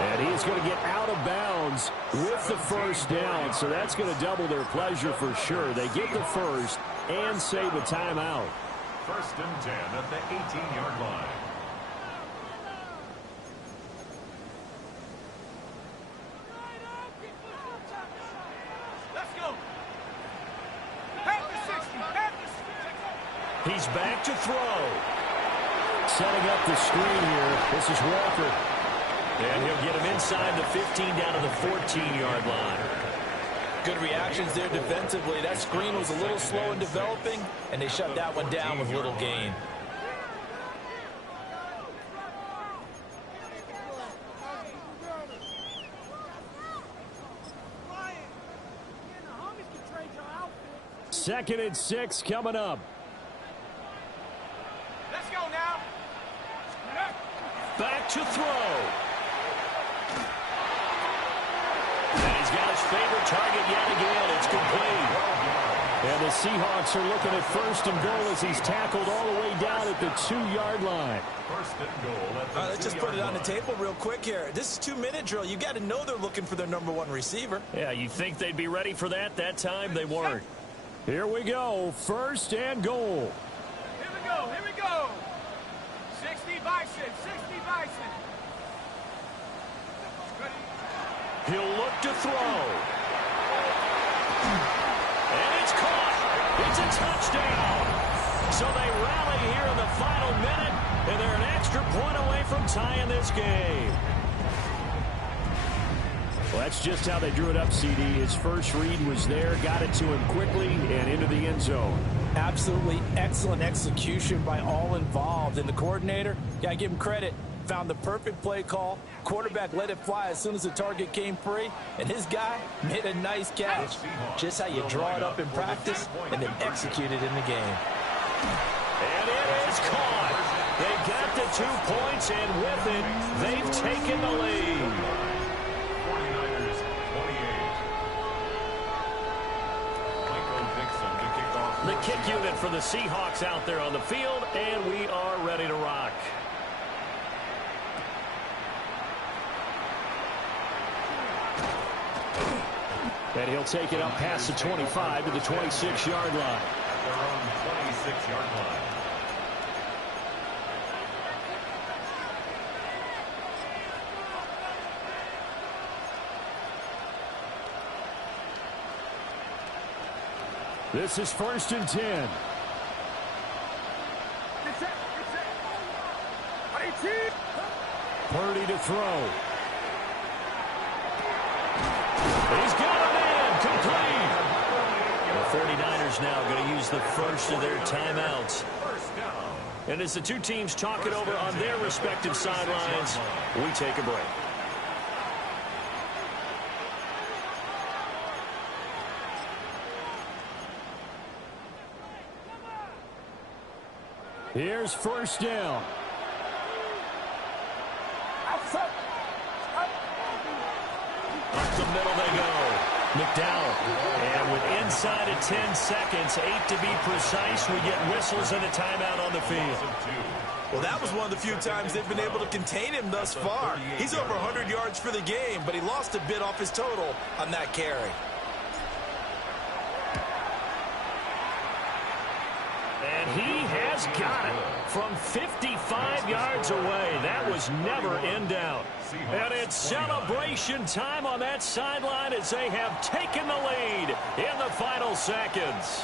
And he's going to get out of bounds with the first down. So that's going to double their pleasure for sure. They get the first and save a timeout. First and 10 at the 18-yard line. Let's go. Back to 60. Back to 60. He's back to throw. Setting up the screen here. This is Walker. And he'll get him inside the 15 down to the 14-yard line. Good reactions there defensively. That screen was a little slow in developing, and they shut that one down with little gain. Second and 6 coming up. Let's go now. Back to throw. And he's got his favorite target yet again. It's complete. And the Seahawks are looking at first and goal as he's tackled all the way down at the 2-yard line. First and goal at the All right, let's just put it on the table real quick here. This is 2-minute drill. You got to know they're looking for their number 1 receiver. Yeah, you think they'd be ready for that? That time they weren't. Here we go. First and goal. Here we go. Here we go. 60 Bison. 60 Bison. He'll look to throw. And it's caught. It's a touchdown. So they rally here in the final minute, And they're an extra point away from tying this game. Well, that's just how they drew it up, CD. His first read was there, got it to him quickly, and into the end zone. Absolutely excellent execution by all involved. And the coordinator, got to give him credit, found the perfect play call. Quarterback let it fly as soon as the target came free, and his guy made a nice catch. Just how you draw it up in practice and then execute it in the game. And it is caught. They got the 2 points, and with it, they've taken the lead. The kick unit for the Seahawks out there on the field, and we are ready to rock. And he'll take it up past the 25 to the 26-yard line. At their own 26-yard line. This is 1st and 10. Purdy to throw. He's got a man complete. The 49ers now going to use the first of their timeouts. And as the two teams talk it over on their respective sidelines, we take a break. Here's 1st down. Up the middle they go. McDowell. And with inside of 10 seconds, 8 to be precise, we get whistles and a timeout on the field. Well, that was one of the few times they've been able to contain him thus far. He's over 100 yards for the game, but he lost a bit off his total on that carry. And he has got it from 55 yards away. That was never in doubt. And it's celebration time on that sideline as they have taken the lead in the final seconds.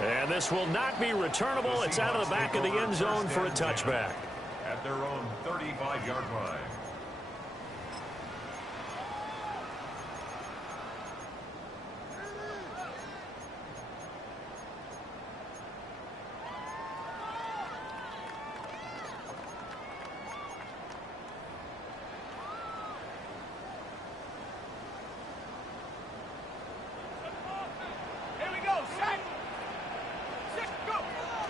And this will not be returnable. It's out of the back of the end zone for a touchback. At their own 35-yard line.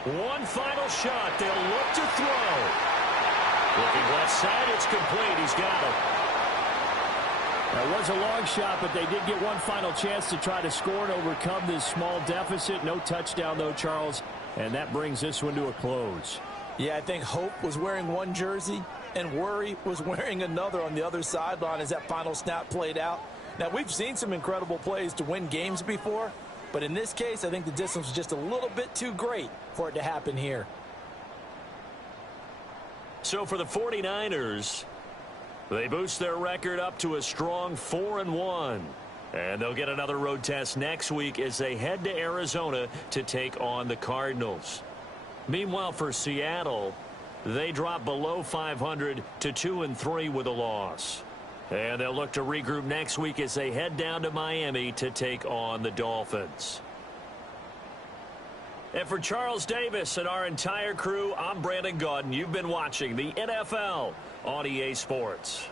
One final shot. They'll look to throw. Looking left side. It's complete. He's got it. That was a long shot, but they did get one final chance to try to score and overcome this small deficit. No touchdown, though, Charles. And that brings this one to a close. Yeah, I think Hope was wearing one jersey and Worry was wearing another on the other sideline as that final snap played out. Now, we've seen some incredible plays to win games before, but in this case, I think the distance was just a little bit too great for it to happen here. So for the 49ers, they boost their record up to a strong 4-1. And they'll get another road test next week as they head to Arizona to take on the Cardinals. Meanwhile, for Seattle, they drop below 500 to 2-3 with a loss. And they'll look to regroup next week as they head down to Miami to take on the Dolphins. And for Charles Davis and our entire crew, I'm Brandon Gaudin. You've been watching the NFL on EA Sports.